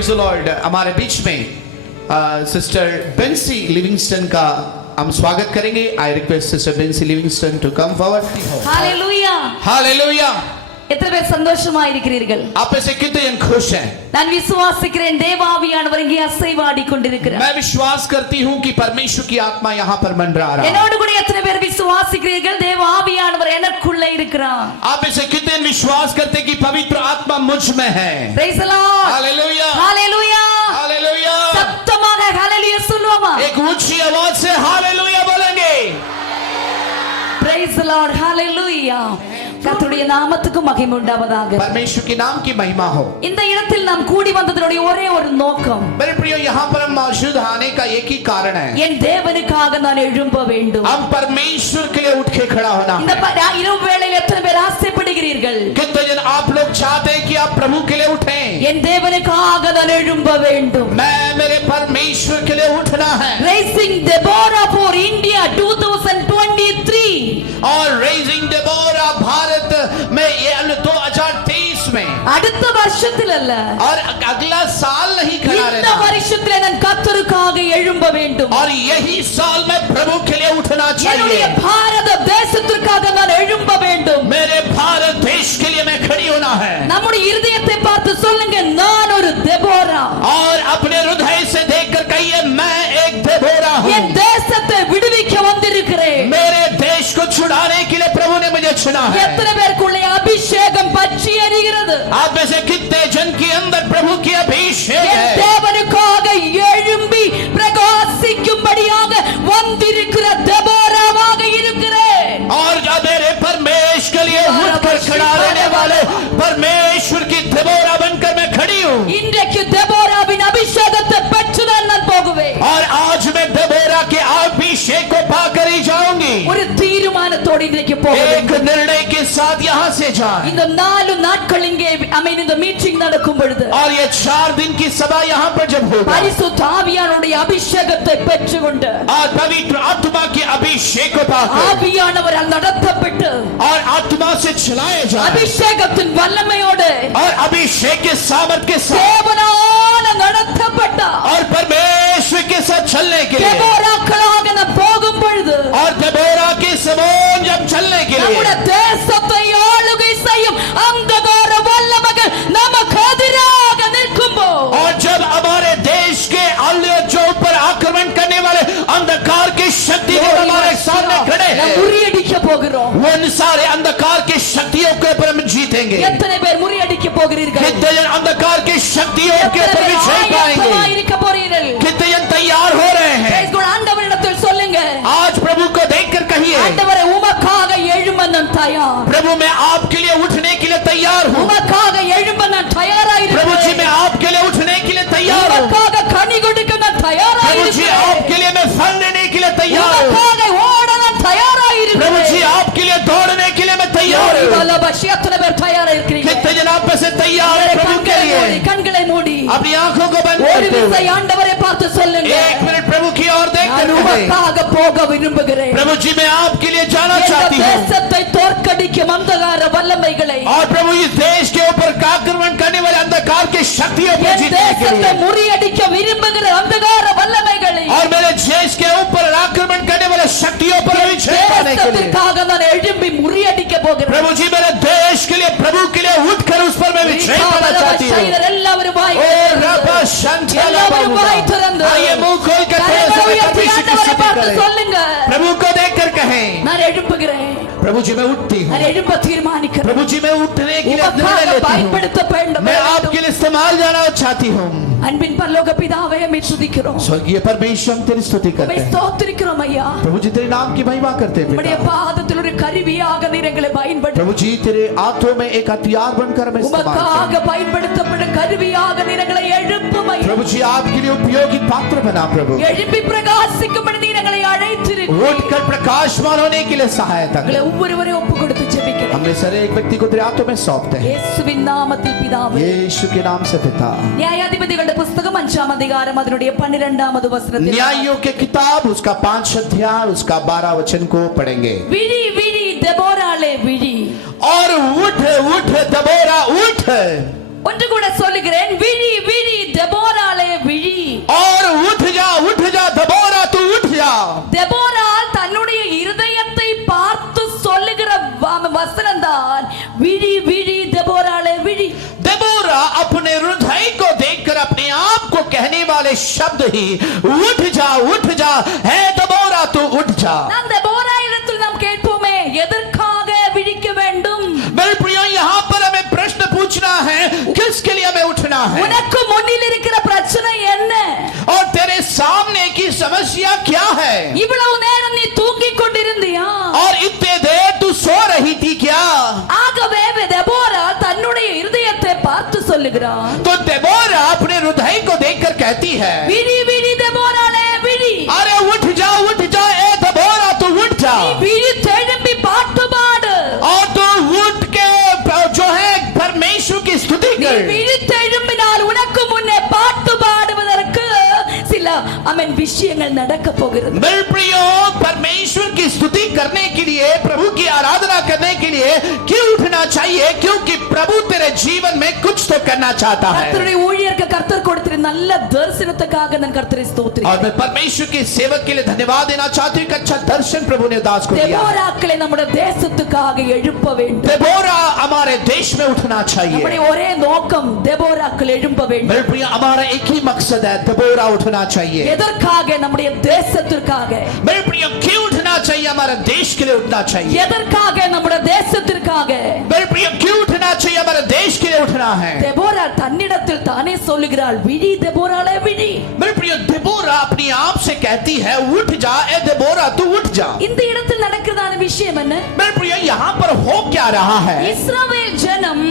Praise the Lord. हमारे बीच में sister बेंसी Livingstone का हम स्वागत करेंगे. I request Sister Bensi Livingston to come forward. Hallelujah. Hallelujah. எத்தனை பேர் சந்தோஷமா இருக்கிறீர்கள்? आप में से कितने जन खुश हैं? நான் விசுவாசிக்கிறேன் தேவாவியானவர் இங்கே அசைவாடி கொண்டிருக்கிறார். मैं विश्वास करती हूँ कि परमेश्वर की आत्मा यहाँ पर मंडरा रहा है. என்னோடு கூட எத்தனை பேர் விசுவாசிக்கிறீர்கள் தேவாவியானவர் எனக்குள்ள இருக்கிறார்? आप में से कितने जन विश्वास करते हैं कि पवित्र आत्मा मुझ में है? Praise the Lord. Hallelujah. Hallelujah. Hallelujah. சத்தமாக ஹalleluya சொல்லுவோமா? एक ऊंची आवाज से हालेलुया बोलेंगे. Praise the Lord. Hallelujah. கர்த்தருடைய நாமத்துக்கு மகிமை உண்டாவதாக. परमेश्वर के नाम की महिमा हो. இந்த இடத்தில் நாம் கூடி வந்ததனுடைய ஒரே ஒரு நோக்கம். मेरे प्रियो, यहाँ पर हम मौजूद आने का एक ही कारण है. என் தேவனுக்காக நான் எழும்ப வேண்டும். हम परमेश्वर के लिए उठ के खड़ा होना. இந்த இரவு வேளையில் எத்தனை பேர் ஆசைப்படுகிறீர்கள்? कितने जन आप लोग चाहते हैं कि आप प्रभु के लिए उठें? என் தேவனுக்காக நான் எழும்ப வேண்டும். मैं मेरे परमेश्वर के लिए उठना है. Raising Deborah for India 2023 और रेजिंग डेबोरा भारत में 2023 में அடுத்த வருஷத்தில் அல்ல, और अगला साल नहीं खड़ा இந்த रहना. வருஷத்திலே நான் கர்த்தருக்காக எழும்ப வேண்டும். और यही साल में प्रभु के लिए उठना என்னுடைய चाहिए. பாரத தேசத்திற்காக நான் எழும்ப வேண்டும். मेरे भारत देश के लिए मैं खड़ी होना है. நம்முடைய இதயத்தை பார்த்து சொல்லுங்க, நான் ஒரு தெபோரா. और अपने हृदय से देखकर कहिए, मैं एक डेबोरा हूँ. என் தேசத்தை விடுவிக்க வந்திருக்கிறேன். मेरे देश को छुड़ाने के लिए प्रभु ने मुझे चुना है. எத்தனை பேருக்குள்ளே அபிஷேகம் பற்றி எரிகிறது? आप में से कितने जन के अंदर प्रभु की अभिषेक என் है? தேவனுக்காக எழும்பி பிரகாசிக்கும்படியாக வந்திருக்கிற தெபோராவாக இருக்கிறேன். और जब मेरे परमेश्वर के लिए उठकर खड़ा रहने वाले परमेश्वर की डेबोरा बनकर मैं खड़ी हूँ. இன்றைக்கு தெபோராவின் அபிஷேகத்தை பெற்றுதான் நான் போகுவேன். और आज मैं डेबोरा के अभिषेक को पाकर ही जाऊंगी. ஒரு தீர்மானத்தோடு இன்றைக்கு போகிறேன். एक निर्णय के साथ यहाँ से जाए. இந்த 4 நாட்கள் இங்கே இந்த மீட்டிங் நடக்கும் பொழுது और ये 4 दिन की सभा यहाँ पर जब होगा, பரிசுத்த ஆவியானுடைய அபிஷேகத்தை பெற்றுக்கொண்டு और पवित्र आत्मा के अभिषेक को पाकर ஆவியானவரால் நடத்தப்பட்டு और आत्मा से चलाए जाए அபிஷேகத்தின் வல்லமையோடு और अभिषेक के सामर्थ के साथ தேவனால நடத்தப்பட்ட और परमेश्वर के साथ चलने के लिए தெபோராக்களாக நாம் போகும் பொழுது और डेबोरा के समान जब चलने के लिए நம்முடைய தேசத்தை ஆளுகை செய்யும் அந்தகார வல்லமைகள் நமக்கு எதிராக நிற்கும்போது और जब हमारे देश के जो ऊपर आक्रमण करने वाले अंधकार की शक्ति जो हमारे सामने खड़े நாம் हैं, முறியடிக்க போகிறோம். वो उन सारे अंधकार की शक्तियों के ऊपर हम जीतेंगे. எத்தனை பேர் முறியடிக்க போகிறீர்கள்? कितने जन अंधकार की शक्तियों के ऊपर विजय पाएंगे? இருக்க போறீர்கள்? कितने जन तैयार हो रहे हैं? Praise God. ஆண்டவரிடத்தில் சொல்லுங்க, आज प्रभु को देखकर कहिए, ஆண்டவரே உமக்காக எழும்ப நான் தயார். प्रभु मैं आपके लिए उठने के लिए तैयार हूँ. உமக்காக எழும்ப நான் தயாராக प्रभु जी இருக்கிறேன். मैं आपके लिए उठने के लिए तैयार हूँ. உமக்காக கனி கொடுக்க நான் தயாராக प्रभु जी இருக்கிறேன். आपके लिए मैं फल देने के लिए तैयार हूँ. உமக்காக ஓட நான் தயாராக प्रभु जी இருக்கிறேன். आपके लिए दौड़ने के लिए मैं तैयार हूँ. வல்லபஷி எத்தனை பேர் தயாரா இருக்கிறீங்க? कितने जन आप में से तैयार हैं प्रभु के लिए? கண்களை மூடி अपनी आंखों को बंद ஒரு करते விசை हुए ஆண்டவரை பார்த்து சொல்லுங்க, एक मिनट प्रभु की ओर देखकर நான் कहें, உமக்காக போக விரும்புகிறேன். प्रभु जी मैं आपके लिए जाना இந்த चाहती हूँ. தேசத்தை தோற்கடிக்கும் அந்தகார வல்லமைகளை, और प्रभु इस देश के ऊपर आक्रमण करने वाले अंधकार की शक्तियों पर என் जीतने के தேசத்தை लिए முறியடிக்க விரும்புகிற அந்தகார வல்லமைகளை, और मेरे देश के ऊपर आक्रमण करने वाले शक्तियों पर विजय पाने के लिए தேசத்திற்காக நான் எழும்பி முறியடிக்க போகிறேன். प्रभु जी मेरे देश के लिए प्रभु के लिए उठकर उस पर मैं विजय पाना चाहती हूँ. எல்லாரும் வாய் ओ रबा शांतिया எல்லாரும் வாய் திறந்து आइए मुंह खोल कर கரங்களை थोड़ा सा உயர்த்தி परमेश्वर की ஆண்டவரை स्तुति பார்த்து करें. சொல்லுங்க, प्रभु को देखकर कहें, நான் எழும்புகிறேன். प्रभु जी मैं उठती हूँ. நான் எழும்ப தீர்மானிக்கிறேன். प्रभु जी मैं उठने के लिए निर्णय உமக்காக लेती हूँ. பயன்படுத்த வேண்டும். मैं आपके लिए इस्तेमाल जाना चाहती हूँ. அன்பின் பரலோக பிதாவே மை துதிக்கிறோம். स्वर्गीय परमेश्वर हम तेरी स्तुति करते மை हैं. ஸ்தோத்திரிக்கிறோம் ஐயா. प्रभु जी तेरे नाम की महिमा करते हैं உம்முடைய पिता. பாதத்தில் ஒரு கருவியாக நீர் எங்களை பயன்படுத்த, प्रभु जी तेरे हाथों में एक हथियार बनकर हमें इस्तेमाल உமக்காக करें. பயன்படுத்தப்படும் கருவியாக நீர் எங்களை எழுப்பும் ஐயா. प्रभु जी आपके लिए उपयोगी पात्र बना प्रभु. எழுப்பி பிரகாசிக்கும்படி நீர் எங்களை அழைத்திருக்கிறீர். उठकर प्रकाशमान होने के लिए सहायता எங்களை करें. ஒவ்வொருவரையும் ஒப்பு கொடுத்து ஜெபிக்கிறேன். हमने सारे एक व्यक्ति को तेरे हाथों में सौंपते हैं. இயேசுவின் நாமத்தில் பிதாவே. यीशु के नाम से पिता. நியாயாதிபதிகளுடைய புத்தகம் 5ஆம் அதிகாரம் அதனுடைய 12வது வசனத்தில், न्यायों के किताब उसका 5 अध्याय उसका 12 वचन को पढ़ेंगे. விழி விழி தெபோராளே விழி. और उठ उठ दबोरा उठ. ஒன்று கூட சொல்லுகிறேன், விழி விழி தெபோராளே விழி. और उठ जा दबोरा तू उठ जा. தெபோராள் தன்னுடைய இருதயத்தை பார்த்து சொல்லுகிற வசனம்தான் விழி விழி தெபோராளே விழி. देबोरा अपने हृदय को देखकर अपने आप को कहने वाले शब्द ही उठ जा है देबोरा तू उठ जा. நாம் தெபோரா இடத்தில் நாம் கேட்போமே, எதற்காக விழிக்க வேண்டும்? मेरे प्रियो, यहाँ पर हमें प्रश्न पूछना है, किसके लिए हमें उठना है? உனக்கு முன்னில் இருக்கிற பிரச்சனை என்ன? और तेरे सामने की समस्या क्या है? இவ்வளவு நேரம் நீ தூங்கிக் கொண்டிருந்தியா? और इतने देर तू सो रही थी क्या? ஆகவே தெபோரா தன்னுடைய இருதயத்தை பார்த்து சொல்லுகிறான். तो देबोरा अपने हृदय को देखकर कहती है, விழி விழி தெபோராளே விழி. अरे उठ जा ए देबोरा तू उठ जा. நீ விழி தெழும்பி பாட்டு பாடு. और तू उठ के जो है परमेश्वर की स्तुति நீ कर. விழி தெழும்பினால் உனக்கு முன்னே பாட்டு பாடுவதற்கு சில விஷயங்கள் நடக்க போகிறது. मेरे प्रियो, परमेश्वर की स्तुति करने के लिए, प्रभु की आराधना करने के लिए क्यों उठना चाहिए? क्योंकि प्रभु तेरे जीवन में कुछ तो करना चाहता है. கர்த்தருடைய ஊழியருக்கு கர்த்தர் கொடுத்திருக்கிற நல்ல தரிசனத்துக்காக நான் கர்த்தரை ஸ்தோத்திரிக்கிறேன். और मैं परमेश्वर के सेवक के लिए धन्यवाद देना चाहती हूँ कि अच्छा दर्शन प्रभु ने दास को दिया. தெபோராக்களை நம்முடைய தேசத்துக்காக எழுப்ப வேண்டும். देबोरा हमारे देश में उठना चाहिए. நம்முடைய ஒரே நோக்கம் தெபோராக்கள் எழும்ப வேண்டும். मेरे प्रिय, हमारा एक ही मकसद है, देबोरा उठना चाहिए. எதற்காக? நம்முடைய தேசத்திற்காக. मेरे प्रिय, क्यों उठना चाहिए? हमारे देश के लिए उठना चाहिए. எதற்காக? நம்முடைய தேசத்திற்காக. मेरे प्रिय, क्यों उठना चाहिए? हमारे देश के लिए उठना है. தெபோரா தன்னிடத்தில் தானே சொல்லுகிறாள், விழி தெபோராளே விழி. मेरे प्रिय, देबोरा अपनी आप से कहती है, उठ जा ए देबोरा तू उठ जा. இந்த இடத்தில் நடக்கிறதான விஷயம் என்ன? मेरे प्रिय, यहाँ पर हो क्या रहा है? இஸ்ரவேல் ஜனம்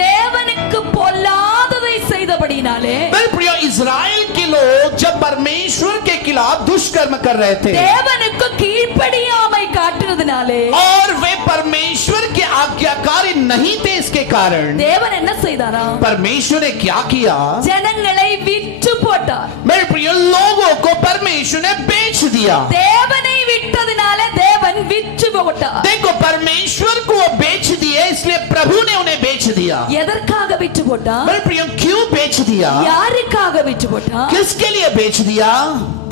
தேவனுக்கு பொல்லாததை செய்தபடினாலே, मेरे प्रिय, इजराइल के लोग जब परमेश्वर के खिलाफ दुष्कर्म कर रहे थे தேவனுக்கு கீழ்ப்படியாமை காட்டுறதுனாலே, और वे परमेश्वर के आज्ञाकारी नहीं थे, इसके कारण தேவன் என்ன செய்தாரா? परमेश्वर ने क्या किया? ஜனங்களை விற்று போட்டார். मेरे प्रिय, लोगों को परमेश्वर ने बेच दिया. தேவனை விட்டதினாலே தேவன் விற்று போட்டார். देखो, परमेश्वर को वो बेच दिए, इसलिए प्रभु ने उन्हें बेच दिया. எதற்காக விற்று போட்டார்? मेरे प्रिय, क्यों बेच दिया? யாருக்காக விற்று போட்டார்? किसके लिए बेच दिया?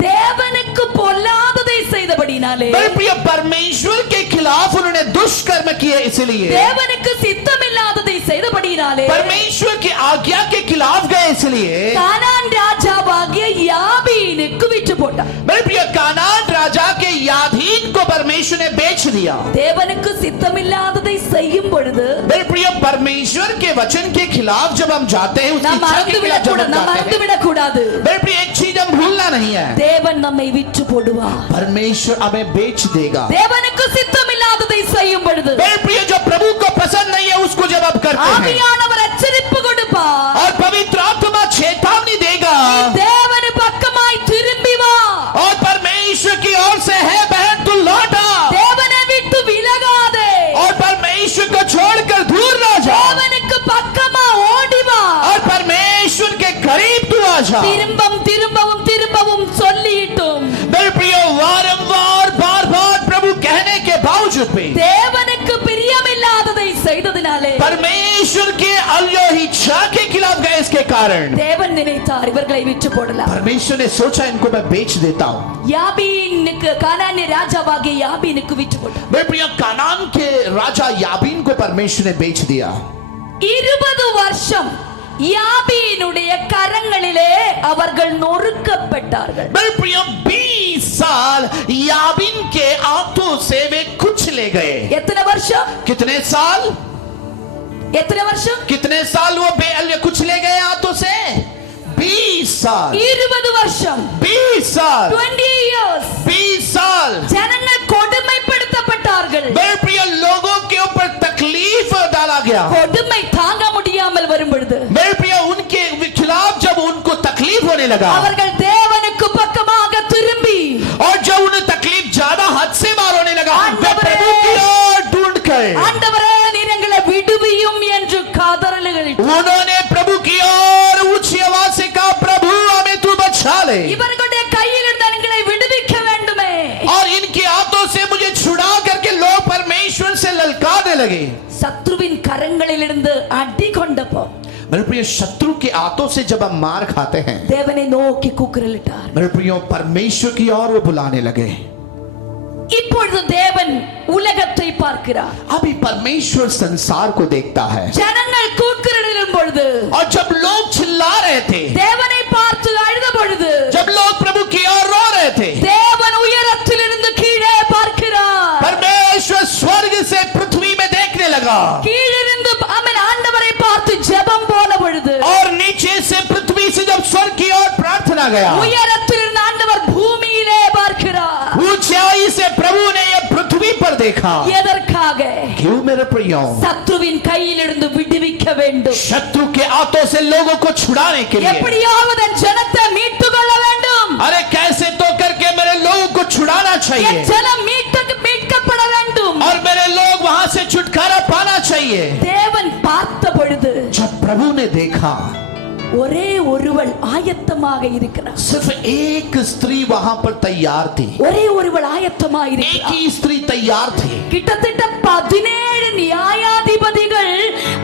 தேவனுக்கு பொல்லாததை செய்தபடினாலே, मेरे प्रिय, परमेश्वर के खिलाफ उन्होंने दुष्कर्म किए, इसलिए தேவனுக்கு சித்தமில்லாததை செய்தபடினாலே, परमेश्वर की आज्ञा के खिलाफ गए, इसलिए கானான் ராஜாவாகிய யாபீனுக்கு விற்று போட்டார். मेरे प्रिय, कानान राजा के यादीन को परमेश्वर ने बेच दिया. தேவனுக்கு சித்தமில்லாததை செய்யும் பொழுது मेरे प्रिय, परमेश्वर के वचन के खिलाफ जब हम जाते हैं, उसकी நாம் इच्छा के மறந்து खिलाफ जब हम விடக்கூடாது. நாம் जाते மறந்து हैं, விடக்கூடாது. मेरे प्रिय, एक चीज हम भूलना नहीं है, தேவன் நம்மை விற்று போடுவார். परमेश्वर हमें बेच देगा. தேவனுக்கு சித்தமில்லாததை செய்யும் பொழுது मेरे प्रिय, जो प्रभु को पसंद नहीं है, उसको जब आप करते हैं, ஆவியானவர் எச்சரிப்பு கொடுப்பார். और पवित्र आत्मा चेतावनी देगा, தேவன் பக்கமாய் திரும்பி வா. और परमेश्वर की ओर से है, बहन तू लौट आ, தேவனை விட்டு விலகாதே. और परमेश्वर को छोड़कर दूर ना जा, தேவனுக்கு பக்கமா ஓடி வா. और परमेश्वर के करीब तू आ जा. திரும்பவும் திரும்பவும் திரும்பவும் சொல்லிட்டும் मेरे प्रिय, वारंवार बार बार प्रभु कहने के बावजूद भी தேவனுக்கு பிரியமில்லாததை செய்ததினாலே परमेश्वर के अल्यो इच्छा के खिलाफ गए, इसके कारण தேவன் நினைத்தார் இவர்களை விற்று போடலாம். परमेश्वर ने सोचा इनको मैं बेच देता हूँ. யாபீனுக்கு, கானானிய ராஜாவாகிய யாபீனுக்கு விற்று போட்டார். मेरे प्रिय, कानान के राजा याबीन को परमेश्वर ने बेच दिया. 20 வருஷம் யாபீனுடைய கரங்களிலே அவர்கள் நொறுக்கப்பட்டார்கள். मेरे प्रिय, 20 साल याबीन के हाथों से वे कुछ ले गए. எத்தனை வருஷம்? कितने साल? எத்தனை வருஷம்? कितने साल वो कुछ ले गए हाथों से? 20 साल. 20 வருஷம். 20 साल. 20 years. 20 साल. ஜனங்கள் கொடுமைப்படுத்தப்பட்டார்கள். मेरे प्रिय, लोगों के ऊपर तकलीफ डाला गया. கொடுமை தாங்க முடியாமல் வரும் பொழுது मेरे प्रिय, उनके खिलाफ जब उनको तकलीफ होने लगा, அவர்கள் தேவனுக்கு பக்கமாக திரும்பி, और जब उन्हें तकलीफ ज्यादा हद से मार होने लगा, वे आंडवरे, प्रभु की ओर ढूंढ कर ஆண்டவரே நீர் எங்களை விடுவியும் என்று கதறல்களிட்டு उन्होंने प्रभु की ओर ऊंची आवाज से कहा, प्रभु हमें तू बचा ले, இவர்களுடைய கையில் இருந்து எங்களை விடுவிக்க வேண்டுமே. और इनके हाथों से मुझे छुड़ा करके लोग परमेश्वर से ललकारने लगे. சத்ருவின் கரங்களிலிருந்து அடி கொண்டப்போ मेरे प्रिय शत्रु के हाथों से जब हम मार खाते हैं, தேவனை நோக்கி கூக்குரலிட்டார். मेरे प्रियो परमेश्वर की ओर वो बुलाने लगे. இப்பொழுது தேவன் உலகத்தை பார்க்கிறார். अभी परमेश्वर संसार को देखता है. ஜனங்கள் கூக்குரலிடும் பொழுது, और जब लोग चिल्ला रहे थे, தேவனை பார்த்து அழுத பொழுது, जब लोग प्रभु की ओर रो रहे थे, தேவன் உயரத்திலிருந்து கீழே பார்க்கிறார். परमेश्वर स्वर्ग से पृथ्वी में देखने लगा. கீழிருந்து அவன் ஆண்டவரை பார்த்து ஜெபம் போன பொழுது, और नीचे से पृथ्वी से जब स्वर्ग की ओर प्रार्थना गया, உயரத்திலிருந்து ஆண்டவர் பூமியிலே பார்க்கிறார். ऊंचाई से प्रभु ने यह पृथ्वी पर देखा. எதற்காக? क्यों मेरे प्रियो? சத்ருவின் கையிலிருந்து விடுவிக்க வேண்டும். शत्रु के हाथों से लोगों को छुड़ाने के लिए. எப்படியாவது என் ஜனத்தை மீட்டுக் கொள்ள வேண்டும். अरे कैसे तो करके मेरे लोगों को छुड़ाना चाहिए. என் ஜனம் மீட்கப்பட வேண்டும். और मेरे लोग वहां से छुटकारा पाना चाहिए. தேவன் பார்த்த பொழுது, जब प्रभु ने देखा, ஒரே ஒருவள் ஆயத்தமாக இருக்கிறார். सिर्फ एक स्त्री वहां पर तैयार थी. ஒரே ஒருவள் ஆயத்தமாக एक இருக்கிறார். ही स्त्री तैयार थी. கிட்டத்தட்ட 17 நியாயாதிபதிகள்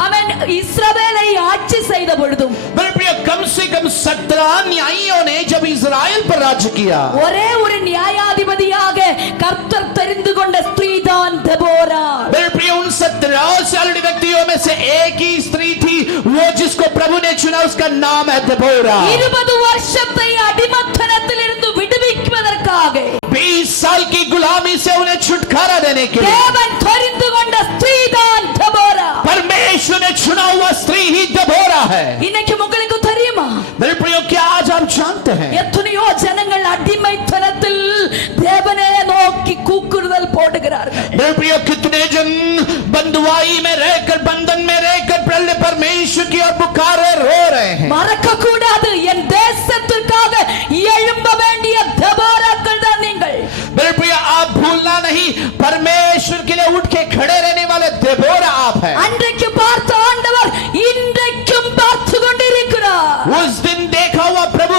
அவன் இஸ்ரவேலை ஆட்சி செய்த பொழுதும், मेरे प्रिय कम से कम 17 न्यायियों ने जब इजराइल पर राज्य किया, ஒரே ஒரு நியாயாதிபதியாக கர்த்தர் தெரிந்து கொண்ட ஸ்திரீதான் தெபோரா. मेरे प्रिय उन 17 साल व्यक्तियों में से एक ही स्त्री थी, वो जिसको प्रभु ने चुना, उसका नाम है देबोरा. 20 வருஷத்தை அடிமத்தனத்திலிருந்து விடுவிப்பதற்காக 20 साल की गुलामी से उन्हें छुटकारा देने के लिए தேவன் தெரிந்து கொண்ட ஸ்திரீதான் தெபோரா. परमेश्वर ने चुना हुआ स्त्री ही देबोरा है. இன்னைக்கு உங்களுக்கு தெரியுமா, मेरे प्रियो क्या आज आप जानते हैं, எத்தனையோ ஜனங்கள் அடிமைத்தனத்தில் தேவனை நோக்கி கூக்குரல் போடுகிறார்கள். मेरे प्रियो कितने जन बंधुआई में रहकर, बंधन में रहकर परमेश्वर की ओर पुकारे रो रहे हैं. மறக்க கூடாது, என் தேசத்திற்காக எழும்ப வேண்டிய தெபோராக்கள் தான் நீங்கள். मेरे प्रियो आप भूलना नहीं, परमेश्वर के लिए उठ के खड़े रहने वाले देबोरा आप हैं. அன்றைக்கு பார்த்த ஆண்டவர் இன்றைக்கும் பார்த்து கொண்டிருக்கிறார். उस दिन देखा हुआ प्रभु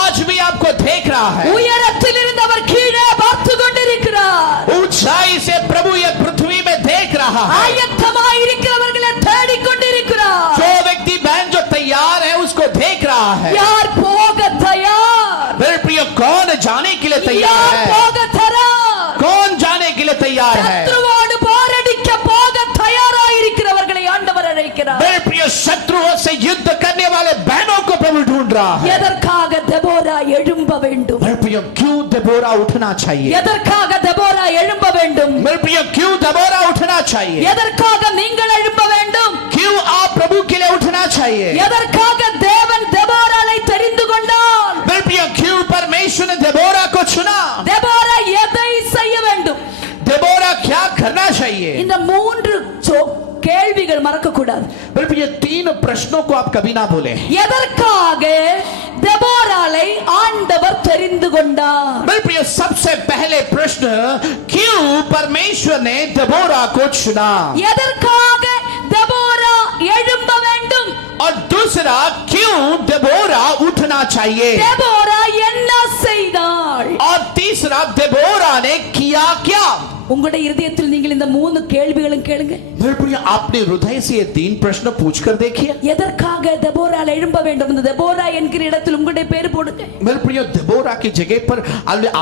आज भी आपको देख रहा है. உயரத்திலிருந்து அவர் கீழே பார்த்து கொண்டிருக்கிறார். ऊंचाई से प्रभु ये पृथ्वी में देख रहा है. ஆயத்தமாய் இருக்கிறவர்களை தேடிக் கொண்டிருக்கிறார். जो व्यक्ति बहन जो तैयार है उसको देख रहा है. யார் போக தயார்? मेरे प्रिय कौन जाने के लिए तैयार யார் है? போக தயார்? कौन जाने के लिए तैयार है? சத்ருவோடு போரடிக்க போக தயாராய் இருக்கிறவர்களை ஆண்டவர் அழைக்கிறார். मेरे प्रिय शत्रुओं से युद्ध करने वाले बहनों को प्रभु ढूंढ रहा है. எதற்காக தெபோரா எழும்ப வேண்டும்? मेरे प्रिय क्यों देबोरा उठना चाहिए? எதற்காக தெபோரா எழும்ப வேண்டும்? मेरे प्रिय क्यों देबोरा उठना चाहिए? எதற்காக நீங்கள் எழும்ப வேண்டும்? क्यों आप प्रभु के लिए उठना चाहिए? எதற்காக தேவன் தெபோராளை தெரிந்து கொண்டார்? मेरे प्रिय क्यों परमेश्वर ने देबोरा को चुना? தெபோரா எதை செய்ய வேண்டும்? देबोरा क्या करना चाहिए? இந்த 3 கேள்விகள் மறக்க கூடாது. मेरे प्रिय 3 प्रश्नों को आप कभी ना भूलें. எதற்காக தெபோராளை ஆண்டவர் தெரிந்து கொண்டார்? मेरे प्रिय सबसे पहले प्रश्न, क्यों परमेश्वर ने देबोरा को चुना? எதற்காக தெபோரா எழும்ப வேண்டும்? और दूसरा, क्यों देबोरा उठना चाहिए? தெபோரா என்ன செய்தாள்? और तीसरा, देबोरा ने किया क्या? உங்களுடைய இதயத்தில் நீங்கள் இந்த 3 கேள்விகளும் கேளுங்க. मेरे प्रिय आपने हृदय से ये 3 प्रश्न पूछकर देखिए. எதற்காக தெபோராள் எழும்ப வேண்டும்? இந்த தெபோரா என்கிற இடத்தில் உங்களுடைய பேர் போடுங்க. मेरे प्रिय देबोरा की जगह पर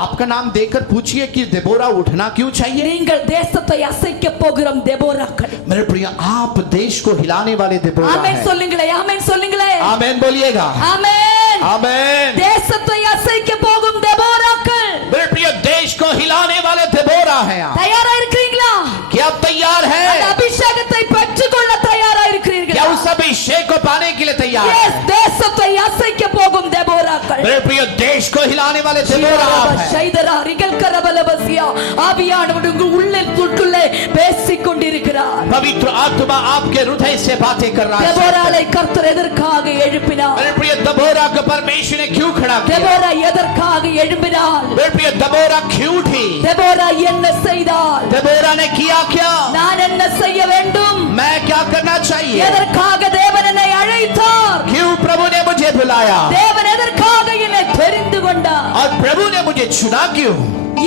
आपका नाम देकर पूछिए कि देबोरा उठना क्यों चाहिए? நீங்கள் தேசத்தை அசைக்க போகிறோம் தெபோராக்கள். मेरे प्रिय आप देश को हिलाने वाले देबोरा ஆமென் हैं. சொல்லுங்களே, ஆமென் சொல்லுங்களே. आमेन बोलिएगा. ஆமென். आमेन. தேசத்தை அசைக்க போகும் தெபோராக்கள். मेरे प्रिय देश को हिलाने वाले देबोरा हैं आप. தயாரா இருக்கிறீங்களா? क्या आप तैयार அந்த हैं? அபிஷேகத்தை பெற்றுக்கொள்ள தயாரா இருக்கிறீர்களா? क्या उस अभिषेक को पाने के लिए तैयार Yes, हैं? தேசத்தை அசைக்க போகும் தெபோராக்கள். मेरे प्रिय देश को हिलाने वाले देबोरा आप हैं. ஷைதரா ரிகல் கரபலபசியா ஆவியானவர் உங்கள் உள்ளத்துக்குள்ளே பேசிக் கொண்டிருக்கிறார். पवित्र आत्मा आपके हृदय से बातें कर रहा है. தெபோராளை கர்த்தர் எதற்காக எழுப்பினார்? मेरे प्रिय देबोरा को परमेश्वर ने क्यों खड़ा किया? தெபோரா எதற்காக எழும்பினார்? मेरे प्रिय देबोरा क्यों उठी? தெபோரா என்ன செய்தார்? देबोरा ने किया क्या? நான் என்ன செய்ய வேண்டும்? मैं क्या करना चाहिए? எதற்காக தேவன் என்னை அழைத்தார்? क्यों प्रभु ने मुझे बुलाया? தேவன் எதற்காக என்னை தெரிந்து கொண்டார்? और प्रभु ने मुझे चुना क्यों?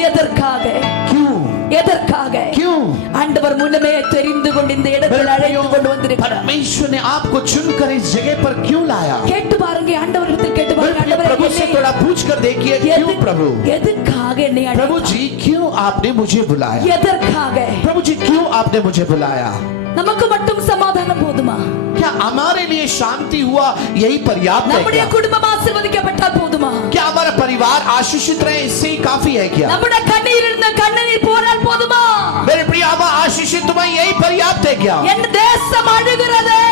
எதற்காக? क्यों? எதற்காக? क्यों? ஆண்டவர் முன்னமே தெரிந்து கொண்டு இந்த இடத்தில் அழைத்து கொண்டு வந்திருக்கிறார். परमेश्वर ने आपको चुनकर इस जगह पर क्यों लाया? கேட்டு பாருங்க, ஆண்டவரிடத்தில் கேட்டு பாருங்க, ஆண்டவரே प्रभु से थोड़ा पूछ कर देखिए, क्यों प्रभु? எதுக்காக என்னை प्रभु அழைத்தார்? जी क्यों आपने मुझे बुलाया? எதற்காக? प्रभु जी क्यों आपने मुझे बुलाया? நமக்கு மட்டும் சமாதானம் போதுமா? क्या हमारे लिए शांति हुआ यही पर्याप्त है? நம்முடைய குடும்பம் ஆசீர்வதிக்கப்பட்டால் போதுமா? क्या हमारा परिवार आशीषित रहे इससे ही काफी है क्या? நம்முடைய கண்ணீர் இருந்த கண்ணீர் போறால் போதுமா? मेरे प्रिय, हम आशीषित तुम्हें यही पर्याप्त है क्या? என் தேசம் அழுகிறதே,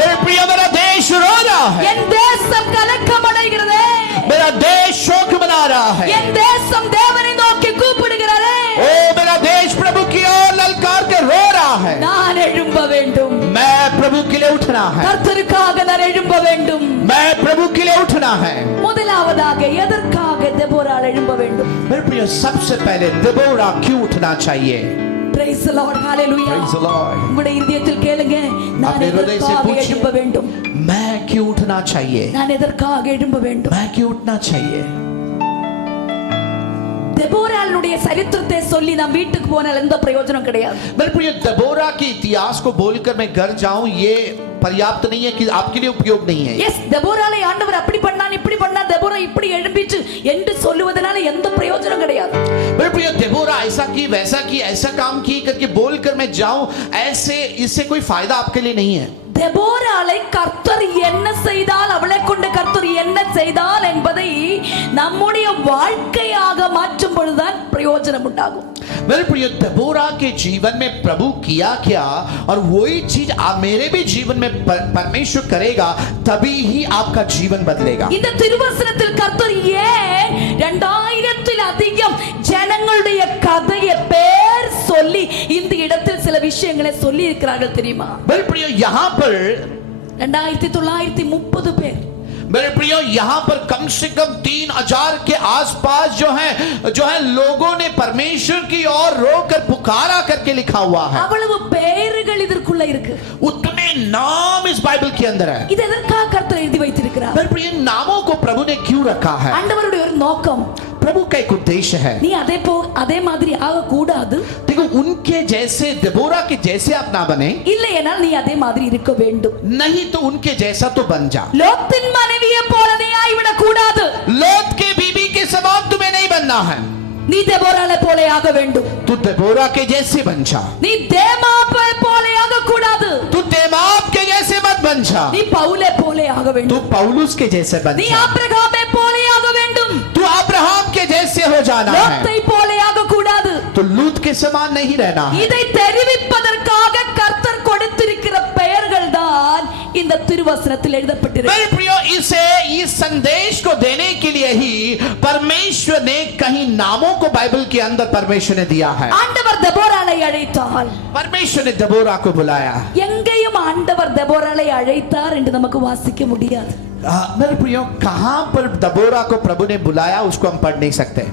मेरे प्रिय, मेरा देश रो रहा है, என் தேசம் கலக்கம் அடைகிறதே, मेरा देश शोक मना रहा है, என் தேசம் தேவனை நோக்கி கூப்பிடுகிறதே. ओ मेरा देश प्रभु की ओर ललकार के रो रहा है। நான் எழும்ப வேண்டும், मैं प्रभु के लिए उठना है, கர்த்தருக்காக நான் எழும்ப வேண்டும். मैं प्रभु के लिए उठना है। முதலாவதாக எதற்காக தெபோராள் எழும்ப வேண்டும்? मेरे प्रिय, सबसे पहले देबोरा क्यों उठना चाहिए? Praise the Lord, hallelujah. Praise the Lord. உங்களுடைய இதயத்தில் கேளுங்க, நான் अपने हृदय से எதற்காக पूछिए, எழும்ப வேண்டும்? मैं क्यों उठना चाहिए? நான் எதற்காக எழும்ப வேண்டும்? मैं क्यों उठना चाहिए? தெபோராளுடைய சரித்திரத்தை சொல்லி நாம் வீட்டுக்கு போனால் எந்த பிரயோஜனம் கிடையாது. मेरे प्रिय, देबोरा के इतिहास को बोलकर मैं घर जाऊं ये पर्याप्त नहीं है, कि आपके लिए उपयोग नहीं है। எஸ், தெபோராளை ஆண்டவர் அப்படி பண்ணான் இப்படி பண்ணா, தெபோரா இப்படி எழும்பிச்சு என்று சொல்லுவதனால எந்த பிரயோஜனம் கிடையாது. मेरे प्रिय, देबोरा ऐसा की वैसा की ऐसा काम की करके बोलकर मैं जाऊं, ऐसे इससे कोई फायदा आपके लिए नहीं है। தெபோராளை கர்த்தர் என்ன செய்தால், அவளை கொண்டு கர்த்தர் என்ன செய்தால் என்பதை நம்முடைய வாழ்க்கையாக மாற்றும் பொழுதுதான் பிரயோஜனம் உண்டாகும். मेरे प्रिय, देबोरा के जीवन में प्रभु किया क्या, और वही चीज आप मेरे भी जीवन में परमेश्वर करेगा, तभी ही आपका जीवन बदलेगा। இந்த திருவசனத்தில் கர்த்தர் ஏன் 2000 அதிகம் ஜனங்களுடைய கதையை பேர் சொல்லி இந்த இடத்தில் சில விஷயங்களை சொல்லி இருக்கிறார்கள் தெரியுமா? मेरे प्रिय, यहाँ पर 2930 பேர், मेरे प्रियो, यहाँ पर कम से कम 3000 के आसपास जो है लोगों ने परमेश्वर की ओर रोकर पुकारा करके लिखा हुआ है। அவ்வளவு பெயர்கள் இதற்குள்ள இருக்கு. उतने नाम इस बाइबल के अंदर है। இது எதற்காக கர்த்தர் எழுதி வைத்திருக்கிறார்? मेरे प्रिय, नामों को प्रभु ने क्यों रखा है? ஆண்டவருடைய ஒரு நோக்கம், प्रभु का एक उद्देश्य है। நீ அதே மாதிரி ஆக கூடாது, देखो, उनके जैसे, देबोरा के जैसे आप ना बने, இல்லையென்றால் நீ அதே மாதிரி இருக்க வேண்டும். नहीं तो उनके जैसा तो बन जा। லோத்தின் மனைவியை போல நீ ஆகிவிடக் கூடாது. लोत के बीबी के समान तुम्हें नहीं बनना है, நீ தெபோராளை போல ஆக வேண்டும். तू देबोरा के जैसे बन जा। நீ தேமாப்பை போல ஆக கூடாது. तू देमाप के जैसे मत बन जा। நீ பவுலை போல ஆக तू வேண்டும். पौलुस के जैसे बन நீ जा। ஆபிரகாமை போல ஆக வேண்டும். तू अब्राहम के जैसे हो जाना है, லோத்தை போல ஆக கூடாது. तो लूत के समान नहीं रहना है। இதை தெரிவிப்பதற்காக கர்த்தர் கொடுத்திருக்கிற பெயர்கள் தான் இந்த திருவசனத்தில் எழுதப்பட்டிருக்கு. मेरे प्रियो, इस संदेश को देने के लिए ही परमेश्वर ने कहीं नामों को बाइबल के अंदर परमेश्वर ने दिया है। ஆண்டவர் தெபோராளை அழைத்தார், परमेश्वर ने देबोरा को बुलाया। எங்கேயும் ஆண்டவர் தெபோராளை அழைத்தார் என்று நமக்கு வாசிக்க முடியாது. मेरे प्रियो, कहां पर देबोरा को प्रभु ने बुलाया उसको हम पढ़ नहीं सकते।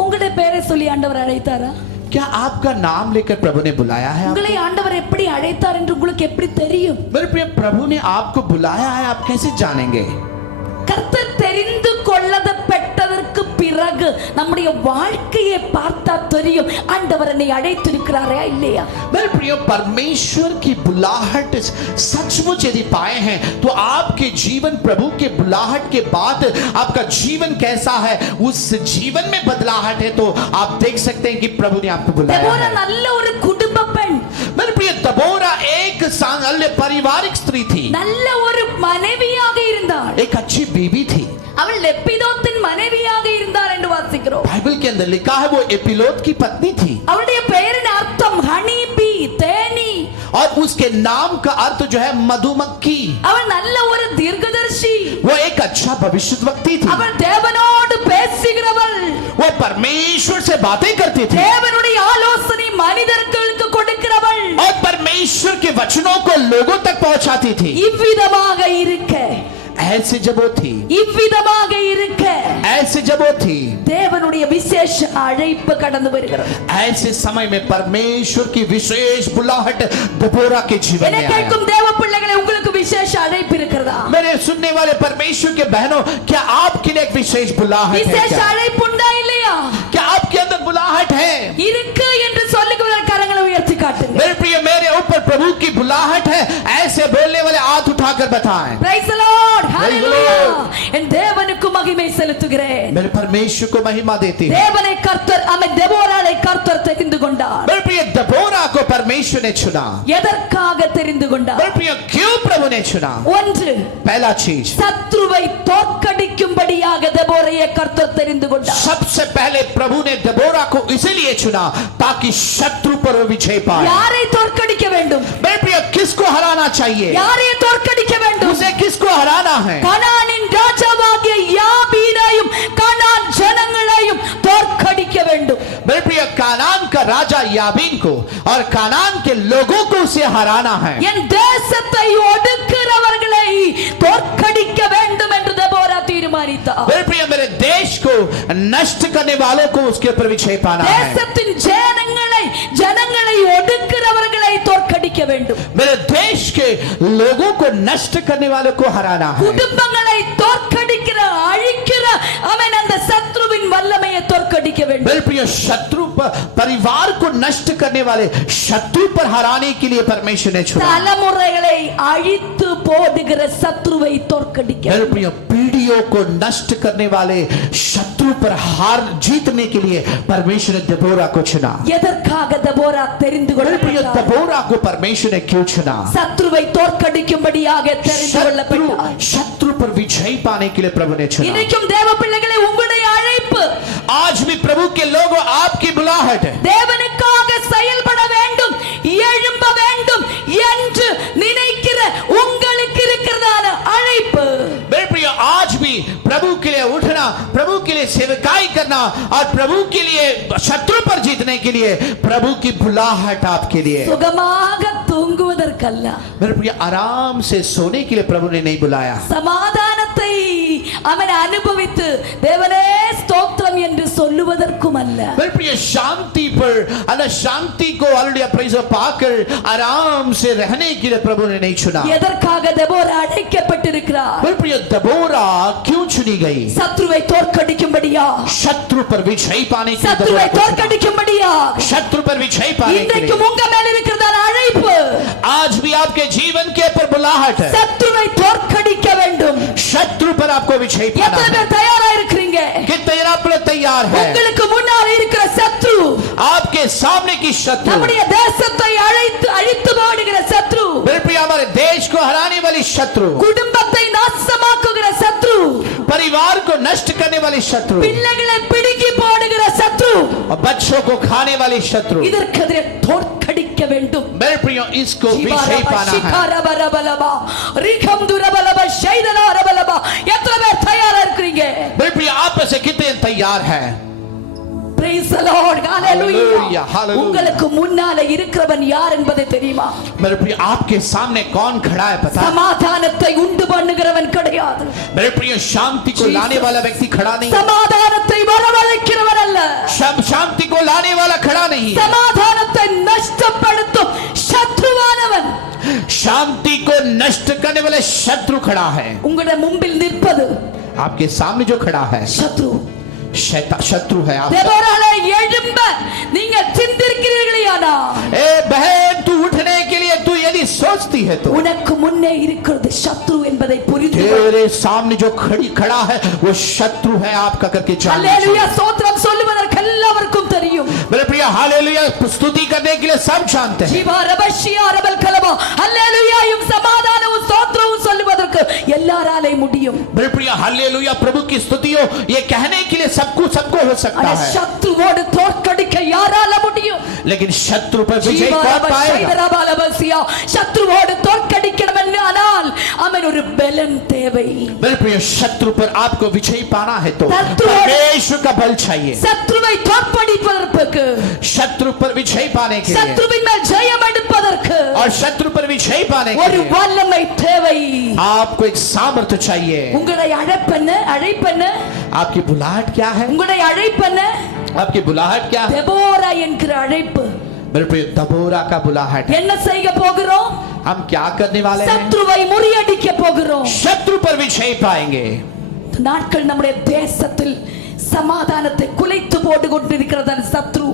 உங்களுடைய பெயரை சொல்லி ஆண்டவர் அழைத்தாரா? क्या आपका नाम लेकर प्रभु ने बुलाया है? உங்களை ஆண்டவர் எப்படி அழைத்தார் என்று உங்களுக்கு எப்படி தெரியும்? मेरे प्रिय, प्रभु ने आपको बुलाया है, आप कैसे जानेंगे? கர்த்தர் தெரிந்து கொள்ளப்பட்டதற்கு பிறகு நம்முடைய வாழ்க்கையை பார்த்தா தெரியும் ஆண்டவர் என்னை அழைத்திருக்கிறாரா இல்லையா. मेरे प्रियो, परमेश्वर की बुलाहट सचमुच यदि पाए हैं तो आपके जीवन प्रभु के बुलाहट के बाद आपका जीवन कैसा है, उस जीवन में बदलाहट है तो आप देख सकते हैं कि प्रभु ने आपको बुलाया தெபோரா है। நல்ல ஒரு குடும்ப பெண், मेरे प्रिय, देबोरा एक पारिवारिक स्त्री थी, நல்ல ஒரு மனைவியாக இருந்தாள். एक अच्छी बीवी थी। அவள் லெப்பிதோத்தின் மனைவியாக இருந்தார் என்று வாசிக்கிறோம். बाइबल के अंदर लिखा है वो एपिलोत की पत्नी थी, அவளுடைய பெயரின் அர்த்தம் ஹனி பी, தேனி. और उसके नाम का अर्थ जो है मधुमक्खी। அவள் நல்ல ஒரு தீர்க்கதரிசி, वो एक अच्छा भविष्यवक्ता थी, அவள் தேவனோடு பேசுகிறவள், वो परमेश्वर से बातें करती थी தேவனுடைய ஆலோசனை மனிதர்களுக்கு கொடுக்கிறவள். और परमेश्वर के वचनों को लोगों तक पहुंचाती थी। இவ்விதமாக இருக்க, ऐसे जब वो थी, இவ்விதமாக இருக்க ऐसे जब वो थी, தேவனுடைய விசேஷ அழைப்பு கடந்து வருகிறது. ऐसे समय में परमेश्वर की विशेष बुलाहट देबोरा के जीवन என்னை में आया। கேட்கும் தேவ பிள்ளைகளே, உங்களுக்கு விசேஷ அழைப்பு இருக்கிறதா? मेरे सुनने वाले परमेश्वर के बहनों, क्या आपके लिए एक विशेष बुलाहट है? விசேஷ क्या? அழைப்பு உண்டா இல்லையா? क्या आपके अंदर बुलाहट है? இருக்கு என்று சொல்லுகிறவர்கள் கரங்களை உயர்த்தி காட்டுங்க. मेरे प्रिय, ऐसे बोलने वाले हाथ उठाकर बताएं। Praise the Lord. Praise the Hallelujah. என் தேவனுக்கு மகிமை செலுத்துகிறேன். मेरे परमेश्वर को महिमा देती है। தேவனை கர்த்தர் தெபோராளை கர்த்தர் தெரிந்து கொண்டார். मेरे प्रिय दबोरा को परमेश्वर ने चुना। எதற்காக தெரிந்து கொண்டார்? मेरे प्रिय क्यों प्रभु ने चुना? ஒன்று, पहला चीज, சத்ருவை தோற்கடிக்கும்படியாக தெபோராயை கர்த்தர் தெரிந்து கொண்டார். सबसे पहले प्रभु ने दबोरा को इसलिए चुना ताकि शत्रु पर वो विजय पाए। யாரை தோற்கடிக்க வேண்டும்? मेरे प्रिय किसको हराना चाहिए? யாரை தோற்கடிக்க வேண்டும்? उसे किसको हराना है? கனானின் ராஜாவாகிய யாபீனையும் கனான் ஜனங்களையும் தோற்கடிக்க வேண்டும். मेरे प्रिय कानान का राजा याबीन को और कानान के लोगों को उसे हराना है। என் தேசத்தை ஒடுக்குறவர்களை தோற்கடிக்க வேண்டும் என்று தெபோரா தீர்மானித்தார். मेरे प्रिय मेरे देश को नष्ट करने वालों को उसके ऊपर विजय पाना है। தேசத்தின் ஜனங்களை ஒடுக்குறவர்களை தோற்கடிக்க வேண்டும். मेरे देश के लोगों को नष्ट करने वालों को हराना है। குடும்பங்களை தோற்கடிக்கிற அழிக்கிற அவன் அந்த சத்ருவின் வல்லமையை தோற்கடிக்க வேண்டும். मेरे प्रिय शत्रु पर परिवार को नष्ट करने वाले शत्रु पर हराने के लिए परमेश्वर ने चुना। தலைமுறைகளை அழித்து போடுகிற சத்ருவை தோற்கடிக்க मेरे வேண்டும். प्रिय पीढ़ियों को नष्ट करने वाले शत्रु पर हार जीतने के लिए परमेश्वर ने दबोरा को चुना। எதற்காக தெபோரா தெரிந்து मेरे प्रिय கொள்ளப்பட்டார்? दबोरा को परमेश्वर ने क्यों चुना? சத்ருவை தோற்கடிக்கும்படியாக தெரிந்து கொள்ளப்பட்டார். शत्रु पर विजय पाने के लिए प्रभु ने चुना। இன்னைக்கும் தேவ பிள்ளைகளே, உங்களுடைய அழைப்பு, आज भी प्रभु के लोगों आपकी बुलाहट है। தேவனுக்காக செயல்பட வேண்டும், எழும்ப வேண்டும் என்று நினைக்கிற உங்களுக்கு இருக்கிறதான அழைப்பு. मेरे प्रिय आज भी प्रभु के लिए उठना, प्रभु के लिए सेवकाई करना और प्रभु के लिए शत्रु पर जीतने के लिए प्रभु की बुलाहट आपके लिए। சுகமாக தூங்குவதற்கல்ல, मेरे प्रिय आराम से सोने के लिए प्रभु ने नहीं बुलाया। சமாதானத்தை அவன் அனுபவித்து தேவனே ஸ்தோத்திரம் என்று சொல்லுவதற்கும் அல்ல. मेरे प्रिय शांति पर अल्लाह शांति को हालेलुया प्रेज पाकर आराम से रहने के लिए प्रभु ने नहीं चुना। எதற்காக தெபோரா அழைக்கப்பட்டிருக்கிறார்? मेरे प्रिय दबोरा क्यों चुनी गई? சத்ருவை தோற்கடிக்கும்படியா, शत्रु पर विजय पाने के लिए சத்ருவை दबोरा को चुना। தோற்கடிக்கும்படியா. शत्रु पर विजय पाने के இன்றைக்கு लिए உங்க மேல இருக்கிறதான அழைப்பு, आज भी आपके जीवन के ऊपर बुलाहट है। சத்ருவை தோற்கடிக்க வேண்டும். शत्रु पर आपको विजय पाना எத்தனை है। பேர் தயாரா இருக்கிறீங்க? कितने आप लोग तैयार है? உங்களுக்கு முன்னால இருக்கிற சத்ரு, आपके सामने की शत्रु, நம்முடைய தேசத்தை அழித்து போடுகிற சத்ரு, मेरे प्रिय हमारे देश को हराने वाली शत्रु, குடும்பத்தை நாசமாக்குகிற சத்ரு, परिवार को नष्ट करने वाली शत्रु பிள்ளைகளை பிடுங்கி போடுகிற சத்ரு, और बच्चों को खाने वाली शत्रु, இதற்கெதிரே தோற்கடிக்க வேண்டும். मेरे प्रिय इसको विजय पाना है। எத்தனை பேர் தயாரா இருக்கிறீங்க? मेरे प्रिय आप में से कितने तैयार हैं? Praise the Lord. Hallelujah. Hallelujah. Hallelujah. உங்களுக்கு முன்னால இருக்கிறவன் யார் என்பதை தெரியுமா? मेरे प्रिय आपके सामने कौन खड़ा है पता है? சமாதானத்தை உண்டு பண்ணுகிறவன் கிடையாது. मेरे प्रिय शांति को लाने वाला व्यक्ति खड़ा नहीं। சமாதானத்தை வரவழைக்கிறவன் அல்ல. शांति को लाने वाला खड़ा नहीं। சமாதானத்தை நஷ்டப்படுத்தும் சத்ருவானவன், शांति को नष्ट करने वाले शत्रु खड़ा है। உங்களுடைய முன்பில் நிற்பது आपके सामने जो खड़ा है சத்ரு. शत्रु है आप। தெபோராளே, எழும்ப நீங்க சிந்திருக்கிறீர்களேயானா, ए बहन, तू उठने के लिए तू यदि सोचती है तो உனக்கு முன்னே இருக்கிறது சத்ரு என்பதை புரிந்து கொள். तेरे सामने जो खड़ा है वो शत्रु है आपका करके जान लीजिए। அல்லேலூயா. ஸ்தோத்திரம் சொல்லுவதற்கு எல்லாருக்கும் தெரியும். मेरे प्रिय हालेलुया स्तुति करने के लिए सब जानते हैं। ஜீவா ரபஷியா ரபல் கலபா, அல்லேலூயாயும் சமாதானமும் ஸ்தோத்திரமும் சொல்லுவதற்கு எல்லாராலே முடியும். मेरे प्रिय हालेलुया प्रभु की स्तुतियों ये कहने के लिए सबको हो सकता ஆனா है, சத்ருவோடு தோற்கடிக்க யாரால முடியும்? लेकिन शत्रु पर विजय ஜீவா कौन ரபஷியா पाएगा? ரபலபசியா, சத்ருவோடு தோற்கடிக்கணும் என்றால் அவன் ஒரு பலன் தேவை. मेरे प्रिय शत्रु पर आपको विजय पाना है तो शत्रु- परमेश्वर का बल चाहिए। சத்ருவை தோற்கடிப்பதற்கு, शत्रु पर विजय पाने के लिए சத்ருவின் மேல் ஜெயம் எடுப்பதற்கு और शत्रु पर विजय पाने के ஒரு लिए வல்லமை தேவை. आपको एक सामर्थ्य चाहिए। உங்களுடைய அழைப்பென்ன? आपकी बुलाहट क्या है? உங்களுடைய அழைப்பென்ன? आपकी बुलाहट क्या है? தெபோரா என்கிற அழைப்பு. मेरे प्रिय दबोरा का बुलाहट है। என்ன செய்ய போகிறோம்? हम क्या करने वाले हैं? சத்ருவை முறியடிக்க போகிறோம். शत्रु पर विजय पाएंगे। இந்த நாட்கள் நம்முடைய தேசத்தில் சமாதானத்தை குலைத்து போட்டு கொண்டிருக்கிறது சத்ரு.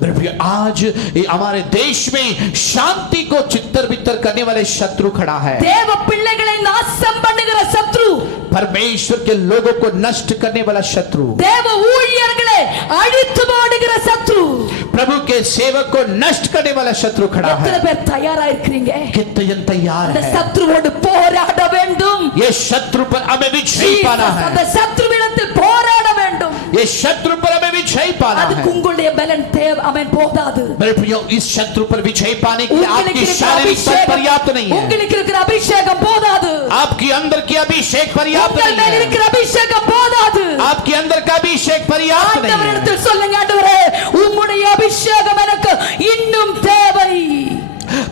मेरे मेरे प्रिय, आज ये हमारे देश में शांति को चित्तर बित्तर करने वाले शत्रु खड़ा है। தேவ பிள்ளைகளை நாசம் பண்ணுகிற சத்ரு, परमेश्वर के लोगों को नष्ट करने वाला शत्रु, தேவ ஊழியர்களை அழித்து போடுகிற சத்ரு, प्रभु के सेवक को नष्ट करने वाला शत्रु खड़ा எத்தனை है। பேர் தயாரா இருக்கிறீங்க? कितने जन तैयार அந்த है? சத்ருவோடு போராட வேண்டும். ये शत्रु पर हमें विजय पाना அந்த है। சத்ருவிடத்தில் போராட வேண்டும். ये शत्रु पर हमें विजय पाना அதுக்கு है। உங்களுடைய பலன் தேவை, அவன் போதாது. मेरे प्रियो, इस शत्रु पर विजय पाने के लिए आपकी உங்களுக்கு இருக்கிற शारीरिक बल அபிஷேகம், पर्याप्त नहीं है। உங்களுக்கு இருக்கிற அபிஷேகம் போதாது. आपकी अंदर की अभिषेक पर्याप्त உங்கள் மேல் नहीं है। இருக்கிற அபிஷேகம் போதாது. आपके अंदर का अभिषेक पर्याप्त नहीं है। ஆண்டவரிடத்தில் சொல்லுங்க, ஆண்டவரே உம்முடைய அபிஷேகம் எனக்கு இன்னும் தேவை.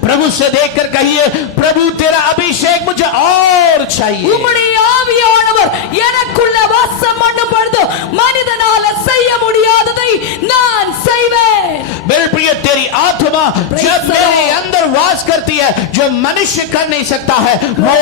प्रभु से देखकर कहिए, प्रभु तेरा अभिषेक मुझे और चाहिए। உம்முடைய ஆவியானவர் எனக்குள்ள வாசம் பண்ணும் பொழுது மனிதனால செய்ய முடியாததை நான் செய்வேன். मेरे प्रिय, तेरी आत्मा Praise जब the मेरे Lord. अंदर वास करती है, जो मनुष्य कर नहीं सकता है, वो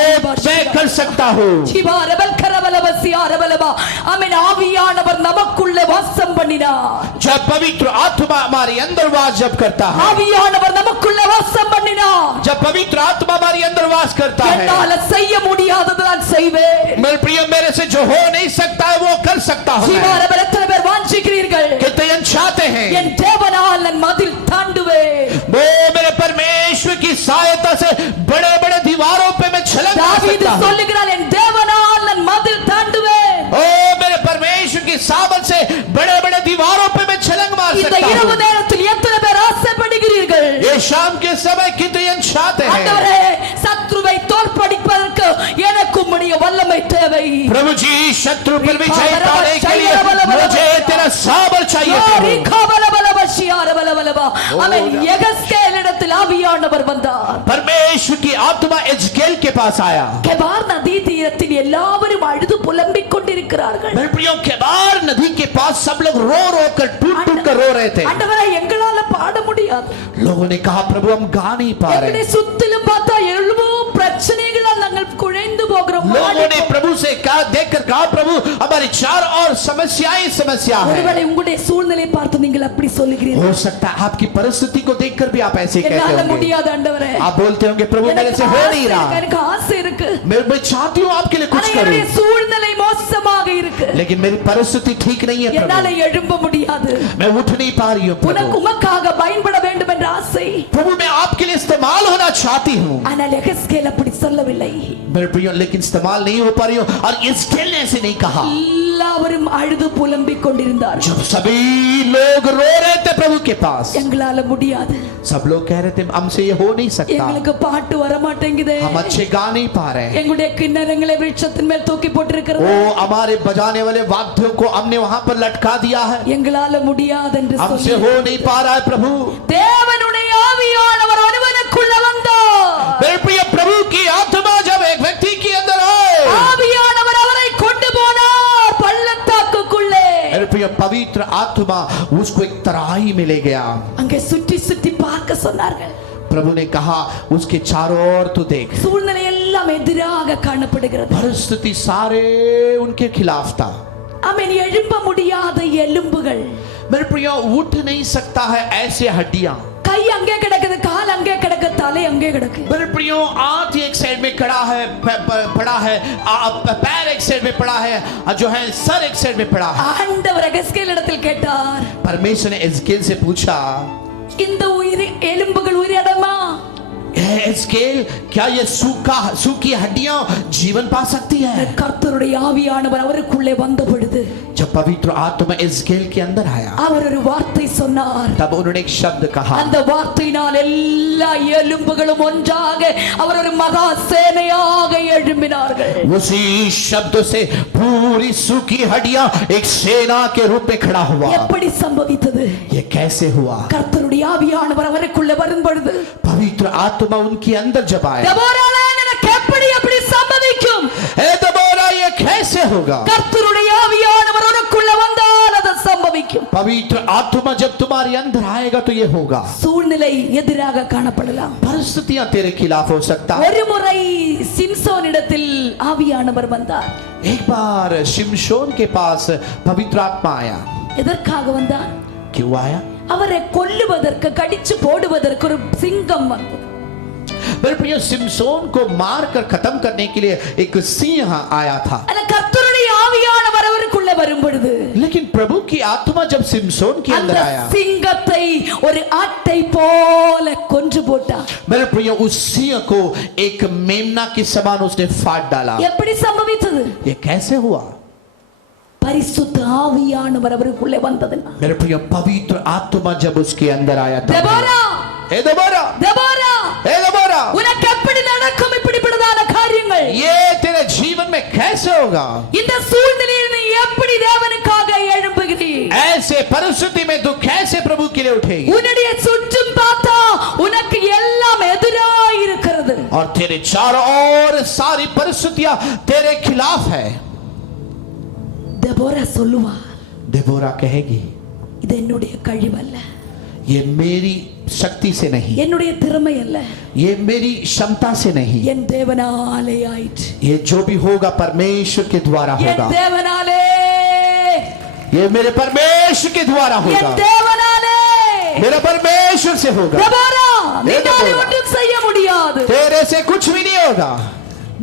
मैं कर सकता हूँ। சிவாரபல் கரபலவசியாரபலபா. ஆமென். ஆவியானவர் நமக்குள்ள வாசம் பண்ணினார். जब पवित्र आत्मा हमारे अंदर वास जब करता है, ஆவியானவர் நமக்குள்ள வாசம் பண்ணினார். जब पवित्र आत्मा हमारे अंदर वास करता है, என்னால செய்ய முடியாததை நான் செய்வேன். मेरे प्रिय, मेरे से जो हो नहीं सकता है वो कर सकता हूँ। சிவாரபல் எத்தனை பேர் வாஞ்சிக்கிறீர்கள்? कितने जन चाहते हैं? என் தேவனால் நான் மதில் தாண்டுவேன். वो मेरे परमेश्वर की सहायता से बड़े बड़े दीवारों पे मैं छलांग मार தாவீது सकता हूँ। சொல்லுகிறான், என் தேவனால் நான் மதில் தாண்டுவேன். ओ मेरे परमेश्वर की सामर्थ से बड़े बड़े दीवारों पे मैं छलांग मार இந்த सकता இரவு हूँ। நேரத்தில் எத்தனை பேர் ஆசைப்படுகிறீர்கள்? ये शाम के समय कितने जन चाहते हैं? ஆண்டவரே, சத்ருவை தோற்கடிப்பதற்கு எனக்கு உம்முடைய வல்லமை தேவை. प्रभु जी, शत्रु पर विजय पाने के लिए मुझे तेरा सामर्थ चाहिए प्रभु। அவன் எகஸ்கேலிடத்தில் ஆவியானவர் வந்தார். परमेश्वर की आत्मा एजकेल के पास आया। கெபார் நதி தீரத்தில் எல்லாரும் அழுது புலம்பிக் கொண்டிருக்கிறார்கள். मेरे प्रियो, केबार नदी के पास सब लोग रो रो कर टूट टूट कर रो रहे थे। ஆண்டவரே, எங்களால பாட முடியாது. लोगों ने कहा, प्रभु हम गा नहीं पा எங்களை रहे। சுத்திலும் பார்த்தா எவ்வளவோ பிரச்சனைகளால் நாங்கள் குழைந்து போகிறோம். लोगों ने प्रभु से कहा, देखकर कहा, प्रभु हमारी चार और समस्याएं समस्या है। ஒருவேளை உங்களுடைய சூழ்நிலையை பார்த்து நீங்கள் அப்படி சொல்லுகிறீர்கள். हो सकता है आपकी परिस्थिति को देखकर भी आप ऐसे कहते என்னால होंगे। முடியாது ஆண்டவரே. आप बोलते होंगे, प्रभु मेरे से हो नहीं रहा। எனக்கு ஆசை இருக்கு. मैं चाहती हूँ आपके लिए कुछ ஆனா करूं, என்னுடைய சூழ்நிலை மோசமாக இருக்கு. लेकिन मेरी परिस्थिति ठीक नहीं है என்னால प्रभु, எழும்ப முடியாது. मैं उठ नहीं पा रही हूँ உனக்கு प्रभु। உமக்காக பயன்பட வேண்டும் என்ற ஆசை. प्रभु मैं आपके लिए इस्तेमाल होना चाहती हूँ। ஆனால் எகஸ்கேல் அப்படி சொல்லவில்லை. मेरे प्रियो, लेकिन इस्तेमाल नहीं हो पा रही हूँ, और इसकेल ने ऐसे नहीं कहा। எல்லாரும் அழுது புலம்பிக் கொண்டிருந்தார்கள். जब सभी लोग रो रहे थे प्रभु के पास, எங்களால முடியாது. सब लोग कह रहे थे हमसे ये हो नहीं सकता, எங்களுக்கு பாட்டு வர மாட்டேங்குதே. हम अच्छे गा नहीं पा रहे हैं। எங்களுடைய கிண்ணறங்களை விருட்சத்தின் மேல் தூக்கி போட்டிருக்கிறது. ओ हमारे बजाने वाले वाद्यों को हमने वहां पर लटका दिया है, எங்களால முடியாது என்று हमसे சொல்லி हो नहीं पा रहा है प्रभु। தேவனுடைய ஆவியானவர் ஒருவனுக்குள்ள வந்தார். मेरे प्रिय, प्रभु की आत्मा जब एक व्यक्ति के अंदर आए, ஆவியானவர் அவரை கொண்டு போனார் பள்ளத்தாக்குக்குள்ளே. मेरे प्रिय, पवित्र आत्मा उसको एक तराई में ले गया। அங்கே சுற்றி சுற்றி பார்க்க சொன்னார்கள். प्रभु ने कहा, उसके चारों ओर तू देख। சூழ்நிலை எல்லாம் எதிராக காணப்படுகிறது. परिस्थिति सारे उनके खिलाफ था। அவன் எழும்ப முடியாத எலும்புகள். मेरे प्रिय, उठ नहीं सकता है ऐसे हड्डियां। கை அங்கே கிடக்குது, கால் அங்கே கிடக்கு, தலை அங்கே கிடக்கு. मेरे प्रियो, हाथ एक साइड में खड़ा है, पड़ा है, पैर एक साइड में पड़ा है, जो है सर एक साइड में पड़ा है। ஆண்டவர் எகஸ்கேலிடத்தில் கேட்டார், परमेश्वर ने एजकेल से पूछा, இந்த எலும்புகள் உயிரிடமா? एजकेल, क्या ये सूखी हड्डियां जीवन पा सकती है? கர்த்தருடைய ஆவியானவர் அவருக்குள்ளே வந்த பொழுது जब पवित्र आत्मा एजकेल के अंदर आया, அவர் ஒரு வார்த்தை சொன்னார். तब उन्होंने एक शब्द कहा। அந்த வார்த்தையினால் எல்லா எலும்புகளும் ஒன்றாக அவர் ஒரு மகா சேனையாக எழும்பினார்கள். उसी शब्द से पूरी सूखी हड्डियां एक सेना के रूप में खड़ा हुआ। எப்படி சம்பவித்தது? ये कैसे हुआ? கர்த்தருடைய ஆவியானவர் அவருக்குள்ளே வரும் பொழுது पवित्र आत्मा उनके अंदर जब आया, தெபோராளே, எனக்கு எப்படி சம்பவிக்கும்? हे दबोरा, ये कैसे होगा? கர்த்தருடைய ஆவியானவர் உனக்குள்ள வந்தால் அது சம்பவிக்கும். पवित्र आत्मा जब तुम्हारे अंदर आएगा तो ये होगा। சூழ்நிலை எதிராக காணப்படலாம். परिस्थितियां तेरे खिलाफ हो सकता है। ஒரு முறை சிம்சோனிடத்தில் ஆவியானவர் வந்தார். एक बार शिमशोन के पास पवित्र आत्मा आया। எதற்காக வந்தார்? क्यों आया? அவரை கொல்லுவதற்கு கடிச்சு போடுவதற்கு ஒரு சிங்கம் வந்தது. मेरे प्रिय सिमसोन को मारकर खत्म करने के लिए एक सिंह आया था. அந்த கர்த்தருடைய ஆவியானவர் அவருக்குள்ள வரும் பொழுது लेकिन प्रभु की आत्मा जब सिमसोन के अंदर आया, சிங்கத்தை ஒரு ஆட்டை போல கொன்று போட்டார். मेरे प्रिय उस सिंह को एक मेमना के समान उसने फाड़ डाला. எப்படி சம்பவித்தது? ये कैसे हुआ? பரிசுத்த ஆவியானவர் அவருக்குள்ளே வந்ததுனா. मेरे प्रिय पवित्र आत्मा जब उसके अंदर आया था. தெபோரா, हे देबोरा, தெபோரா, हे देबोरा, உனக்கு எப்படி நடக்கும் இப்படிப்பட்டதான காரியங்கள்? ये तेरे जीवन में कैसे होगा? இந்த சூழ்நிலையில் நீ எப்படி தேவனுக்காக எழும்புகிறீர்? ऐसे परिस्थिति में तू कैसे प्रभु के लिए उठेगी? உன்னுடைய சுற்றும் பார்த்தா உனக்கு எல்லாம் எதிராய் இருக்கிறது. और तेरे चारों ओर सारी परिस्थितियां तेरे खिलाफ है. தெபோரா சொல்லுவா, देबोरा कहेगी, இது என்னுடைய கழிவல்ல, ये मेरी शक्ति से नहीं, என்னுடைய திறமை அல்ல, ये मेरी क्षमता से नहीं, என் தேவனாலே ஆயிற்று, ये जो भी होगा परमेश्वर के द्वारा என் होगा, தேவனாலே, ये मेरे परमेश्वर के द्वारा என் होगा, தேவனாலே. मेरा परमेश्वर से होगा. தெபோரா, நீனாலே தெபோரா. ஒன்றும் செய்ய முடியாது. तेरे से कुछ भी नहीं होगा.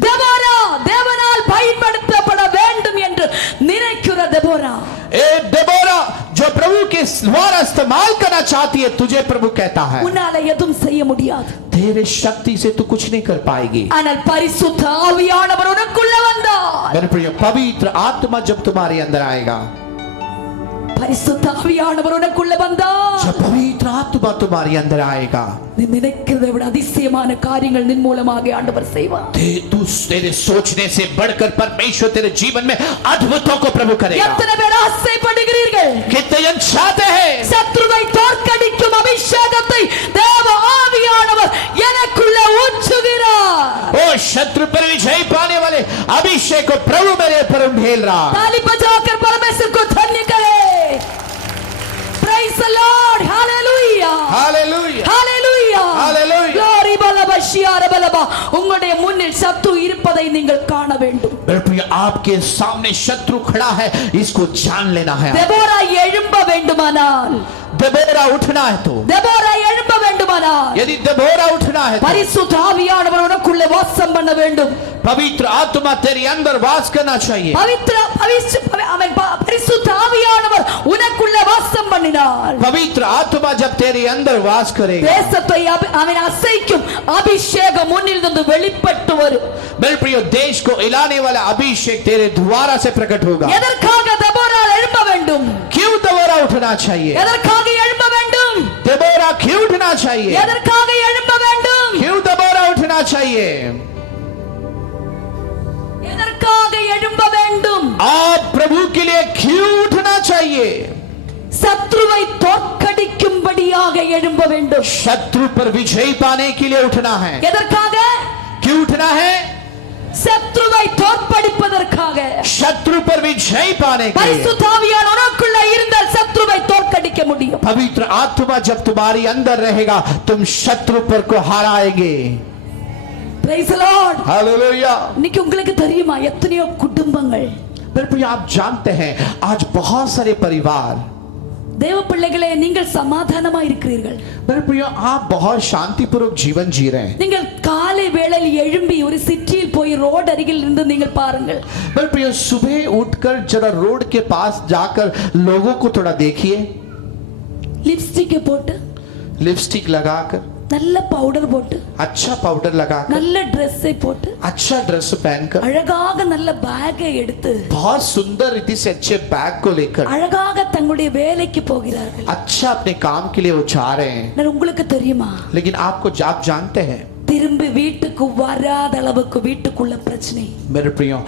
தெபோரா, தேவனால் பயன்படுத்தப்பட வேண்டும் என்று நினைக்கிற தெபோரா, ए देबोरा जो प्रभु के द्वारा इस्तेमाल करना चाहती है, तुझे प्रभु कहता है உன்னால எதுவும் செய்ய முடியாது. तेरे शक्ति से तू कुछ नहीं कर पाएगी. ஆனால் பரிசுத்த ஆவியானவர் உனக்குள்ள வந்தார். मेरे प्रिय पवित्र आत्मा जब तुम्हारे अंदर आएगा, பரிசுத்த ஆவியானவர் உனக்குள்ள வந்தார். जब पवित्र आत्मा तुम्हारे अंदर आएगा, நீ நினைக்கிறதை விட அதிசயமான காரியங்கள் நின் மூலமாக ஆண்டவர் செய்வார். तू तेरे सोचने से बढ़कर परमेश्वर तेरे जीवन में अद्भुतों को प्रभु करेगा. எத்தனை பேர் ஆசைப்படுகிறீர்கள்? कितने जन चाहते हैं சத்ருவை தோற்கடிக்கும் அபிஷேகத்தை தேவ ஆவியானவர் எனக்குள்ள ஊற்றுகிறார். ओ शत्रु पर विजय पाने वाले अभिषेक को प्रभु मेरे पर ढेल रहा. ताली बजाकर परमेश्वर को धन्य करें. Praise the Lord. Hallelujah. Hallelujah. Hallelujah. Hallelujah. Glory balaba shiara balaba. உங்களுடைய முன்னில் சத்ரு இருப்பதை நீங்கள் காண வேண்டும். मेरे प्रिय आपके सामने शत्रु खड़ा है, इसको जान लेना है. தெபோரா எழும்ப வேண்டுமானால், देबोरा उठना है तो, தெபோரா எழும்ப வேண்டுமானால் यदि देबोरा उठना है तो, பரிசுத்த ஆவியானவர் உனக்குள்ளே வாசம் பண்ண வேண்டும். पवित्र आत्मा तेरे अंदर वास करना चाहिए. பரிசுத்த ஆவியானவர் உனக்குள்ளே வாசம் பண்ணினார், पवित्र आत्मा जब तेरे अंदर वास करेगा, தேசத்தை அவன் அசைக்கும் அபிஷேகம் முன்னிலிருந்து வெளிப்பட்டு வரும். मेरे प्रिय देश को हिलाने वाला अभिषेक तेरे द्वारा से प्रकट होगा. எதற்காக தெபோரா எழும்ப வேண்டும்? क्यों देबोरा उठना चाहिए? எதற்காக எழும்ப வேண்டும்? देबोरा क्यों उठना चाहिए? எதற்காக எழும்ப வேண்டும்? क्यों देबोरा उठना चाहिए? எதற்காக எழும்ப வேண்டும்? आप प्रभु के लिए क्यों उठना चाहिए? சத்ருவை தோற்கடிக்கும்படியாக எழும்ப வேண்டும். शत्रु पर विजय पाने के लिए उठना है. எதற்காக? क्यों उठना है? சத்ருவை தோற்கடிப்பதற்காக. शत्रु पर विजय पाने के लिए. பரிசுத்த ஆவியானவர் உனக்குள்ள இருந்தால் சத்ருவை தோற்கடிக்க முடியும். पवित्र आत्मा जब तुम्हारे अंदर रहेगा, तुम शत्रु पर को हराएंगे. Praise the Lord. हालेलुया. இன்னைக்கு உங்களுக்கு தெரியுமா எத்தனையோ குடும்பங்கள், मेरे प्रिय आप जानते हैं आज बहुत सारे परिवार, தேவ பிள்ளைகளே, நீங்கள் சமாதானமா இருக்கிறீர்கள். मेरे प्रिय आप बहुत शांतिपूर्वक जीवन जी रहे हैं. நீங்கள் காலை வேளையில் எழும்பி ஒரு சிற்றியில் போய் ரோड அருகில் இருந்து நீங்கள் பாருங்கள். मेरे प्रिय सुबह उठकर जरा रोड के पास जाकर लोगों को थोड़ा देखिए, லிப்ஸ்டிக் போட்டு, लिपस्टिक लगाकर, நல்ல பவுடர் போட்டு, अच्छा पाउडर लगाकर, நல்ல ட்ரெஸ்ஸை போட்டு, अच्छा ड्रेस पहनकर, அழகாக நல்ல பேக்கை எடுத்து, बहुत सुंदर रीति से अच्छे बैग को लेकर அழகாக தங்களுடைய வேலைக்கு போகிறார்கள். अच्छा अपने काम के लिए वो जा रहे हैं. நான் உங்களுக்கு தெரியுமா, लेकिन आप जानते हैं திரும்பி வீட்டுக்கு வராத அளவுக்கு வீட்டுக்குள்ள பிரச்சனை. मेरे प्रियो,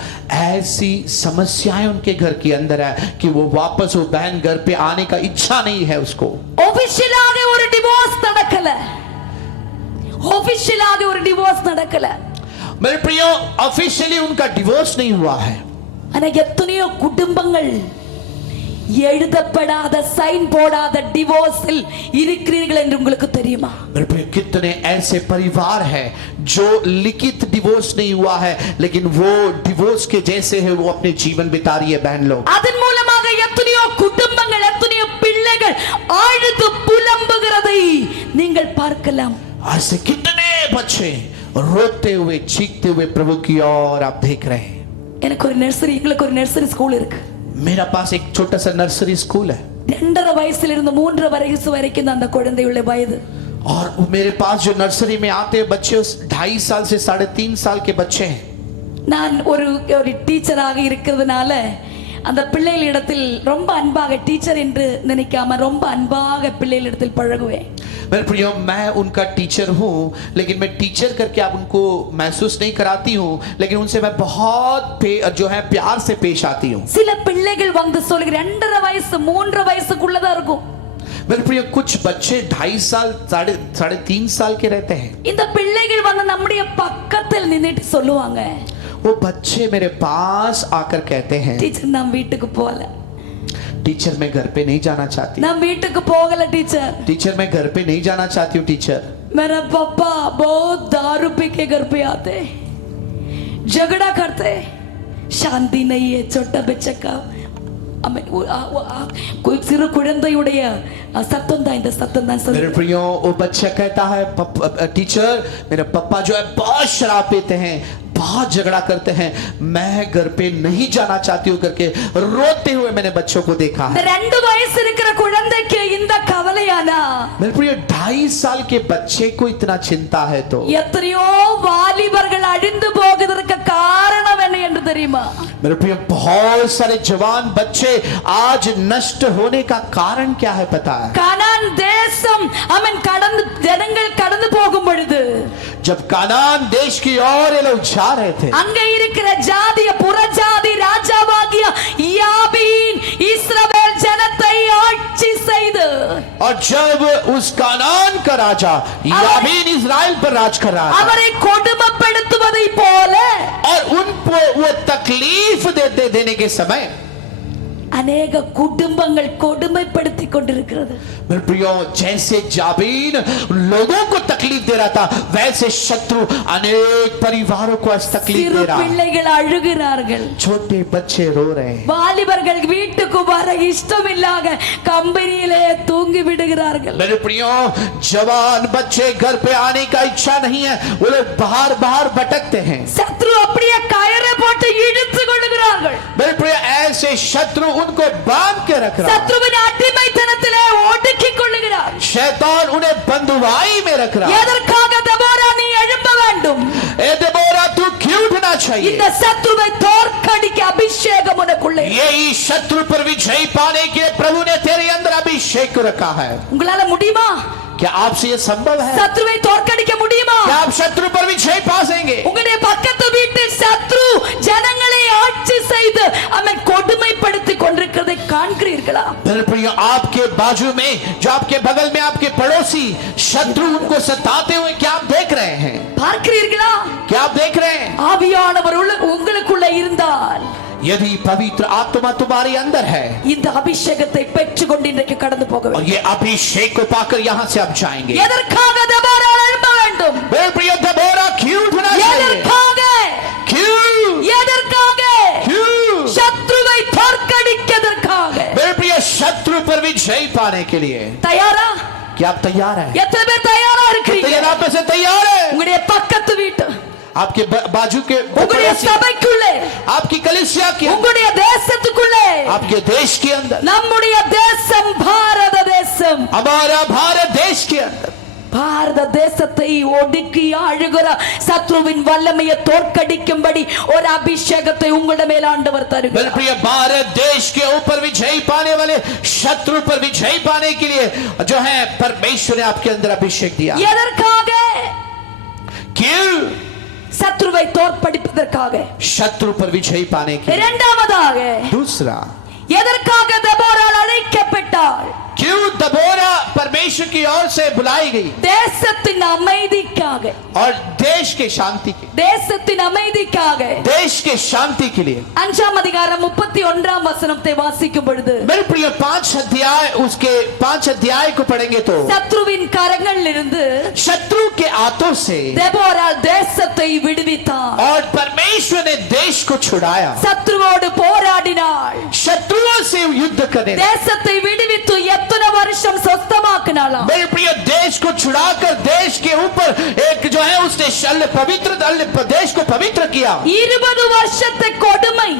ऐसी समस्याएं उनके घर के अंदर है कि वो वापस वो बहन घर पे आने का इच्छा नहीं है उसको. ऑफिशियலாக ஒரு டிவோர்ஸ் நடக்கல, ऑफिशियலாக ஒரு டிவோர்ஸ் நடக்கல. मेरे प्रियो, ऑफिशियली उनका डिवोर्स नहीं हुआ है. ஆனா எத்தனையோ குடும்பங்கள் எழுதப்படாத சைன் போடாத டிவோர்ஸில் இருக்கிறீர்கள் என்று உங்களுக்கு தெரியுமா? मेरे प्रियो, कितने ऐसे परिवार हैं जो लिखित डिवोर्स नहीं हुआ है, लेकिन वो डिवोर्स के जैसे है वो अपने जीवन बिता रही है बहन लोग. அதன் மூலமாக எத்தனை எத்தனையோ குடும்பங்கள் எத்தனையோ பிள்ளைகள் அழுது புலம்புகிறதை நீங்கள் பார்க்கலாம். आज से कितने बच्चे रोते हुए चीखते हुए प्रभु की ओर आप देख रहे हैं. எனக்கு ஒரு நர்சரி எங்களுக்கு ஒரு நர்சரி ஸ்கூல் இருக்கு. मेरा पास एक छोटा सा नर्सरी स्कूल है. 2.5 வயசிலிருந்து 3 வயசு வரைக்கும் அந்த குழந்தையுள்ள வயது. और मेरे पास जो नर्सरी में आते हैं बच्चे 2.5 साल से 3.5 साल के बच्चे हैं. நான் ஒரு டீச்சராக இருக்கிறதுனால அந்த பிள்ளைகளிடத்தில் ரொம்ப அன்பாக டீச்சர் என்று நினைக்காம ரொம்ப அன்பாக பிள்ளைகளிடத்தில் பழகுவேன். मेरे प्रियो मैं उनका टीचर हूँ लेकिन मैं टीचर करके आप उनको महसूस नहीं कराती हूँ लेकिन उनसे मैं बहुत जो है प्यार से पेश आती हूँ. சில பிள்ளைகள் வந்து சொல்லுங்க 2.5 வயசு 3 வயசுக்குள்ளதா இருக்கும். मेरे प्रियो कुछ बच्चे 2.5 साल 3.5 साल के रहते हैं. இந்த பிள்ளைகள் வந்து நம்முடைய பக்கத்தில் நின்னுட்டு சொல்லுவாங்க, वो बच्चे मेरे पास आकर कहते हैं டீச்சர் நான் வீட்டுக்கு போகல, टीचर मैं घर पे नहीं जाना चाहती, நான் வீட்டுக்கு போகல டீச்சர், टीचर मैं घर पे नहीं जाना चाहती हूँ टीचर, मेरा पापा बहुत दारू पी के घर पे आते, झगड़ा करते, शांति नहीं है. छोटा बच्चा का कोई सिर्फ कुழந்தையுடைய சத்தம் தான் இந்த சத்தம் தான் मेरे प्रियो वो बच्चा कहता है टीचर मेरे पापा जो है बहुत शराब पीते हैं, बहुत झगड़ा करते हैं, मैं घर पे नहीं जाना चाहती हूँ करके रोते हुए मैंने बच्चों को देखा है. 2 வயசு இருக்கிற குழந்தைக்கு இந்த கவலையானா मेरे प्रियो 2.5 साल के बच्चे को इतना चिंता है तो எத்தனையோ வாலிபர்கள் அழிந்து போவதற்கு காரணம் என்ன என்று தெரியுமா? मेरे प्रियो बहुत सारे जवान बच्चे आज नष्ट होने का कारण क्या है पता है? கானான் தேசம் அவன் கடந்து ஜனங்கள் கடந்து போகும் பொழுது जब कानान देश की ओर ये लोग जा रहे थे அங்க இருக்கிற ஜாதிய புறஜாதி ராஜாவாகிய யாபீன் இஸ்ரவேல் ஜனத்தை ஆட்சி செய்து और जब उस कानान का राजा याबीन इस्राएल पर राज कर रहा था அவரை கொடுமைப்படுத்துவதை போல और उनको वो तकलीफ देने के समय अनेक कुटुंबங்கள் கொடுமைப்படுத்திக் கொண்டிருக்கிறது. मेरे प्रियो जैसे जाबीन लोगों को तकलीफ दे रहा था वैसे शत्रु अनेक परिवारों को तकलीफ दे रहा है. பிள்ளைகள் அழுகிறார்கள், छोटे बच्चे रो रहे हैं, வாலிபர்கள் வீட்டுக்கு வர இஷ்டமில்லாத கம்பெனியிலே தூங்கி விடுகிறார்கள். मेरे प्रियो जवान बच्चे घर पे आने का इच्छा नहीं है, वो लोग बाहर बाहर भटकते हैं. சத்ரு அப்படியே கயிறை போட்டு இழுத்து கொள்கிறார்கள். मेरे प्रियो ऐसे शत्रु उनको बांध के रख रहा है. சத்ருவின் அடிமைத்தனத்திலே ஒடுக்கிக் கொள்கிறார். शैतान उन्हें बंधुआई में रख रहा है. எதற்காக தெபோரா நீ எழும்ப வேண்டும்? ए देबोरा तू क्यों उठना चाहिए? இந்த சத்ருவை தோற்கடிக்க அபிஷேகம் உனக்குள்ளே. यही शत्रु पर विजय पाने के लिए प्रभु ने तेरे अंदर अभिषेक को रखा है. உங்களால முடியுமா? क्या आपसे ये संभव है? சத்ருவை தோற்கடிக்க முடியுமா? क्या आप शत्रु पर विजय पा सकेंगे? உங்களுடைய பக்கத்து வீட்டில் சத்ரு ஜனங்களை ஆட்சி செய்து அவன் கொடுமைப்படுத்தி கொண்டிருக்கிறதை காண்கிறீர்களா? मेरे प्रिय आपके बाजू में जो आपके बगल में आपके पड़ोसी शत्रु उनको सताते हुए क्या आप देख रहे हैं? பார்க்கிறீர்களா? क्या आप देख रहे हैं? ஆவியானவர் உங்களுக்குள்ள இருந்தால் यदि पवित्र आत्मा तुम्हारे अंदर है இந்த அபிஷேகத்தை பெற்றுக்கொண்டு இன்றைக்கு கடந்து போக और வேண்டும். ये अभिषेक को पाकर यहाँ से आप जाएंगे. எதற்காக தெபோரா எழும்ப வேண்டும்? मेरे प्रिय देबोरा क्यों उठना चाहिए? எதற்காக? क्यों? எதற்காக? क्यों? சத்ருவை தோற்கடிக்கிறதற்காக. मेरे प्रिय शत्रु पर विजय पाने के लिए தயாரா? क्या आप तैयार हैं? எத்தனை பேர் தயாரா कितने இருக்கிறீங்க? जन आप में से तैयार है? உங்களுடைய பக்கத்து வீட்டு, आपके बाजू के உங்களுடைய पड़ोसी, சபைக்குள்ளே, आपकी कलीसिया के अंदर, உங்களுடைய தேசத்துக்குள்ளே. आपके देश के अंदर, நம்முடைய தேசம் பாரத தேசம். हमारा भारत देश के अंदर பாரத தேசத்தை ஒடுக்கி ஆளுகிற சத்ருவின் வல்லமையை தோற்கடிக்கும்படி ஒரு அபிஷேகத்தை உங்களுடைய மேல் ஆண்டவர் मेरे தருகிறார். प्रिय भारत देश के ऊपर विजय पाने वाले शत्रु पर विजय पाने के लिए जो है परमेश्वर ने आपके अंदर अभिषेक दिया. எதற்காக? क्यों? சத்ருவை தோற்கடிப்பதற்காக. शत्रु पर विजय पाने के लिए. இரண்டாவதாக दूसरा எதற்காக தெபோராள் அழைக்கப்பட்டாள்? क्यों दबोरा परमेश्वर की ओर से बुलाई गई? தேசத்தின் அமைதிக்காக. और देश के शांति के, தேசத்தின் அமைதிக்காக. देश के शांति के लिए. 5ஆம் அதிகாரம் 31ஆம் வசனத்தை வாசிக்கும் பொழுது मेरे प्रिय 5 अध्याय उसके 5 अध्याय को पढ़ेंगे तो சத்ருவின் கரங்களில் இருந்து शत्रु के हाथों से தெபோராள் தேசத்தை விடுவித்தார். और परमेश्वर ने देश देश को छुड़ाया, சத்ருவோடு போராடினாள், शत्रुओं से युद्ध करने लगी। தேசத்தை விடுவித்து எத்தனை வருஷம் சொந்தமாக்கினாளாம். मेरे प्रिय, देश को छुड़ाकर देश के ऊपर एक जो है उसने देश को पवित्र किया। 20 வருஷத்தை கொடுமை,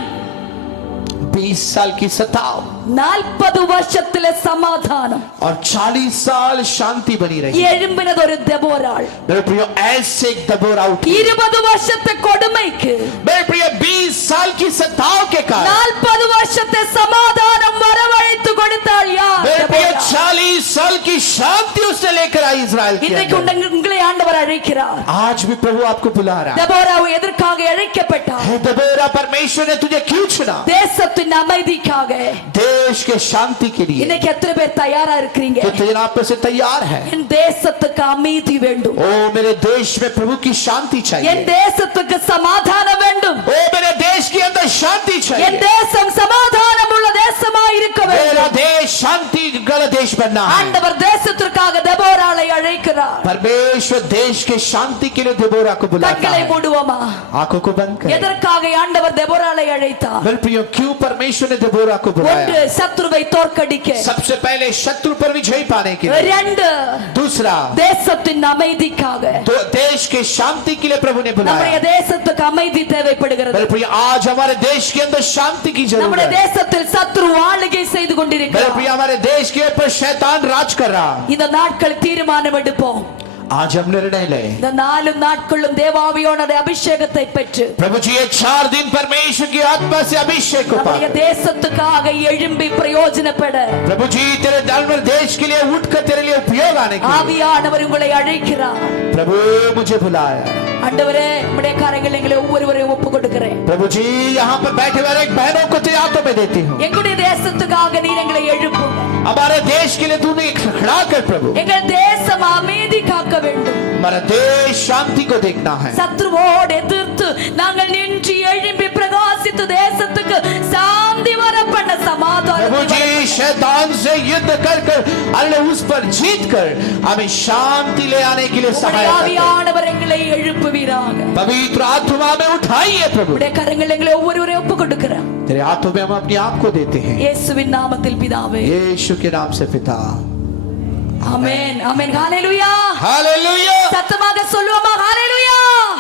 20 साल की सताव 40 வருஷத்திலே சமாதானம், और 40 साल शांति बनी रही। எழும்பினது ஒரு தெபோராள். मेरे प्रिय, ऐसे एक दबोरा उठी। 20 வருஷத்தை கொடுமைக்கு, मेरे प्रिय, 20 साल की सताव के कारण 40 வருஷத்தை சமாதானம் வரவழைத்து கொடுத்தாள் யார்? मेरे प्रिय, தெபோரா. 40 साल की शांति उसने लेकर आई इस्राएल के இன்றைக்கு अंदर। உங்களை ஆண்டவர் அழைக்கிறார். आज भी प्रभु आपको बुला रहा है। தெபோரா எதற்காக அழைக்கப்பட்டார்? हे दबोरा, परमेश्वर ने तुझे क्यों चुना? தேசத்தின் அமைதிக்காக. देश के शांति के लिए। இன்னைக்கு எத்தனை பேர் தயாரா இருக்கிறீங்க? कितने आप में से तैयार है? என் தேசத்துக்கு அமைதி வேண்டும், ओ मेरे देश में प्रभु की शांति என் चाहिए। தேசத்துக்கு சமாதானம் வேண்டும், ओ मेरे देश के अंदर शांति என் चाहिए। தேசம் சமாதானம் உள்ள தேசமாய் இருக்க मेरा வேண்டும். देश शांति वाला देश बनना है। ஆண்டவர் தேசத்திற்காக தெபோராளை அழைக்கிறார். परमेश्वर देश के शांति के लिए देबोरा को बुलाता கண்களை है। மூடுவோமா? आंखों को बंद करें। எதற்காக ஆண்டவர் தெபோராளை அழைத்தார்? मेरे प्रियो, क्यों परमेश्वर ने देबोरा को बुलाया? ஒன்று, சத்துருவை தோற்கடிக்க. सबसे पहले शत्रु पर विजय पाने के लिए। 2, दूसरा, தேசத்தின் அமைதிக்காக. देश के शांति के लिए प्रभु ने நம்முடைய बुलाया। தேசத்துக்கு அமைதி தேவைப்படுகிறது. मेरे प्रिय, आज हमारे देश के अंदर शांति की जरूरत நம்முடைய है। தேசத்தில் சத்ரு ஆளுகை செய்து मेरे கொண்டிருக்கிறார். प्रिय, हमारे देश के ऊपर शैतान राज कर रहा। இந்த நாட்கள் தீர்மானம் எடுப்போம். आज हम निर्णय लें। இந்த 4 நாட்களும் தேவாவியோட அபிஷேகத்தை பெற்று प्रभु जी, ये 4 दिन परमेश्वर की आत्मा से अभिषेक को நம்முடைய पाकर, தேசத்துக்காக எழும்பி பிரயோஜனப்பட प्रभु जी तेरे धर्म देश के लिए उठकर तेरे लिए उपयोग आने के लिए ஆவியானவர் உங்களை அழைக்கிறார். प्रभु मुझे बुलाया। ஆண்டவரே, உம்முடைய கரங்களை எங்களை ஒவ்வொருவரையும் ஒப்பு கொடுக்கிறேன். प्रभु जी, यहाँ पर बैठे हुए एक बहनों को तेरे हाथों में देती हूँ। எங்களுடைய தேசத்துக்காக நீர் எங்களை எழுப்புங்க. हमारे देश के लिए तूने खड़ा कर प्रभु। எங்கள் தேசம் அமைதி காக்க வேண்டும். हमारा देश शांति को देखना है। சத்ருவோடு எதிர்த்து நாங்கள் நின்று எழும்பி பிரகாசித்து தேசத்துக்கு சாந்தி வர பண்ண प्रभु சமாதானம். जी, शैतान से युद्ध कर कर अल्लाह उस पर जीत कर हमें शांति ले आने के लिए सहायता करें। ஆவியானவர் எங்களை எழுப்புவீராக. पवित्र आत्मा में उठाइए प्रभु। உம்முடைய கரங்களை எங்களை ஒவ்வொருவரையும் ஒப்பு கொடுக்கிறோம். तेरे हाथों में हम अपने आप को देते हैं। இயேசுவின் நாமத்தில் பிதாவே. यीशु के नाम से पिता। ஆமென், ஆமென். ஹalleluya. हालेलुया। சத்தமாக சொல்லுவோமா? ஹalleluya.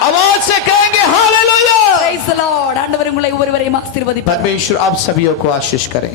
आवाज से कहेंगे हालेलुया। Praise the Lord. ஆண்டவர் உங்களை ஒவ்வொருவரையும் ஆசீர்வதிப்பார். परमेश्वर आप सभी को आशीष करें।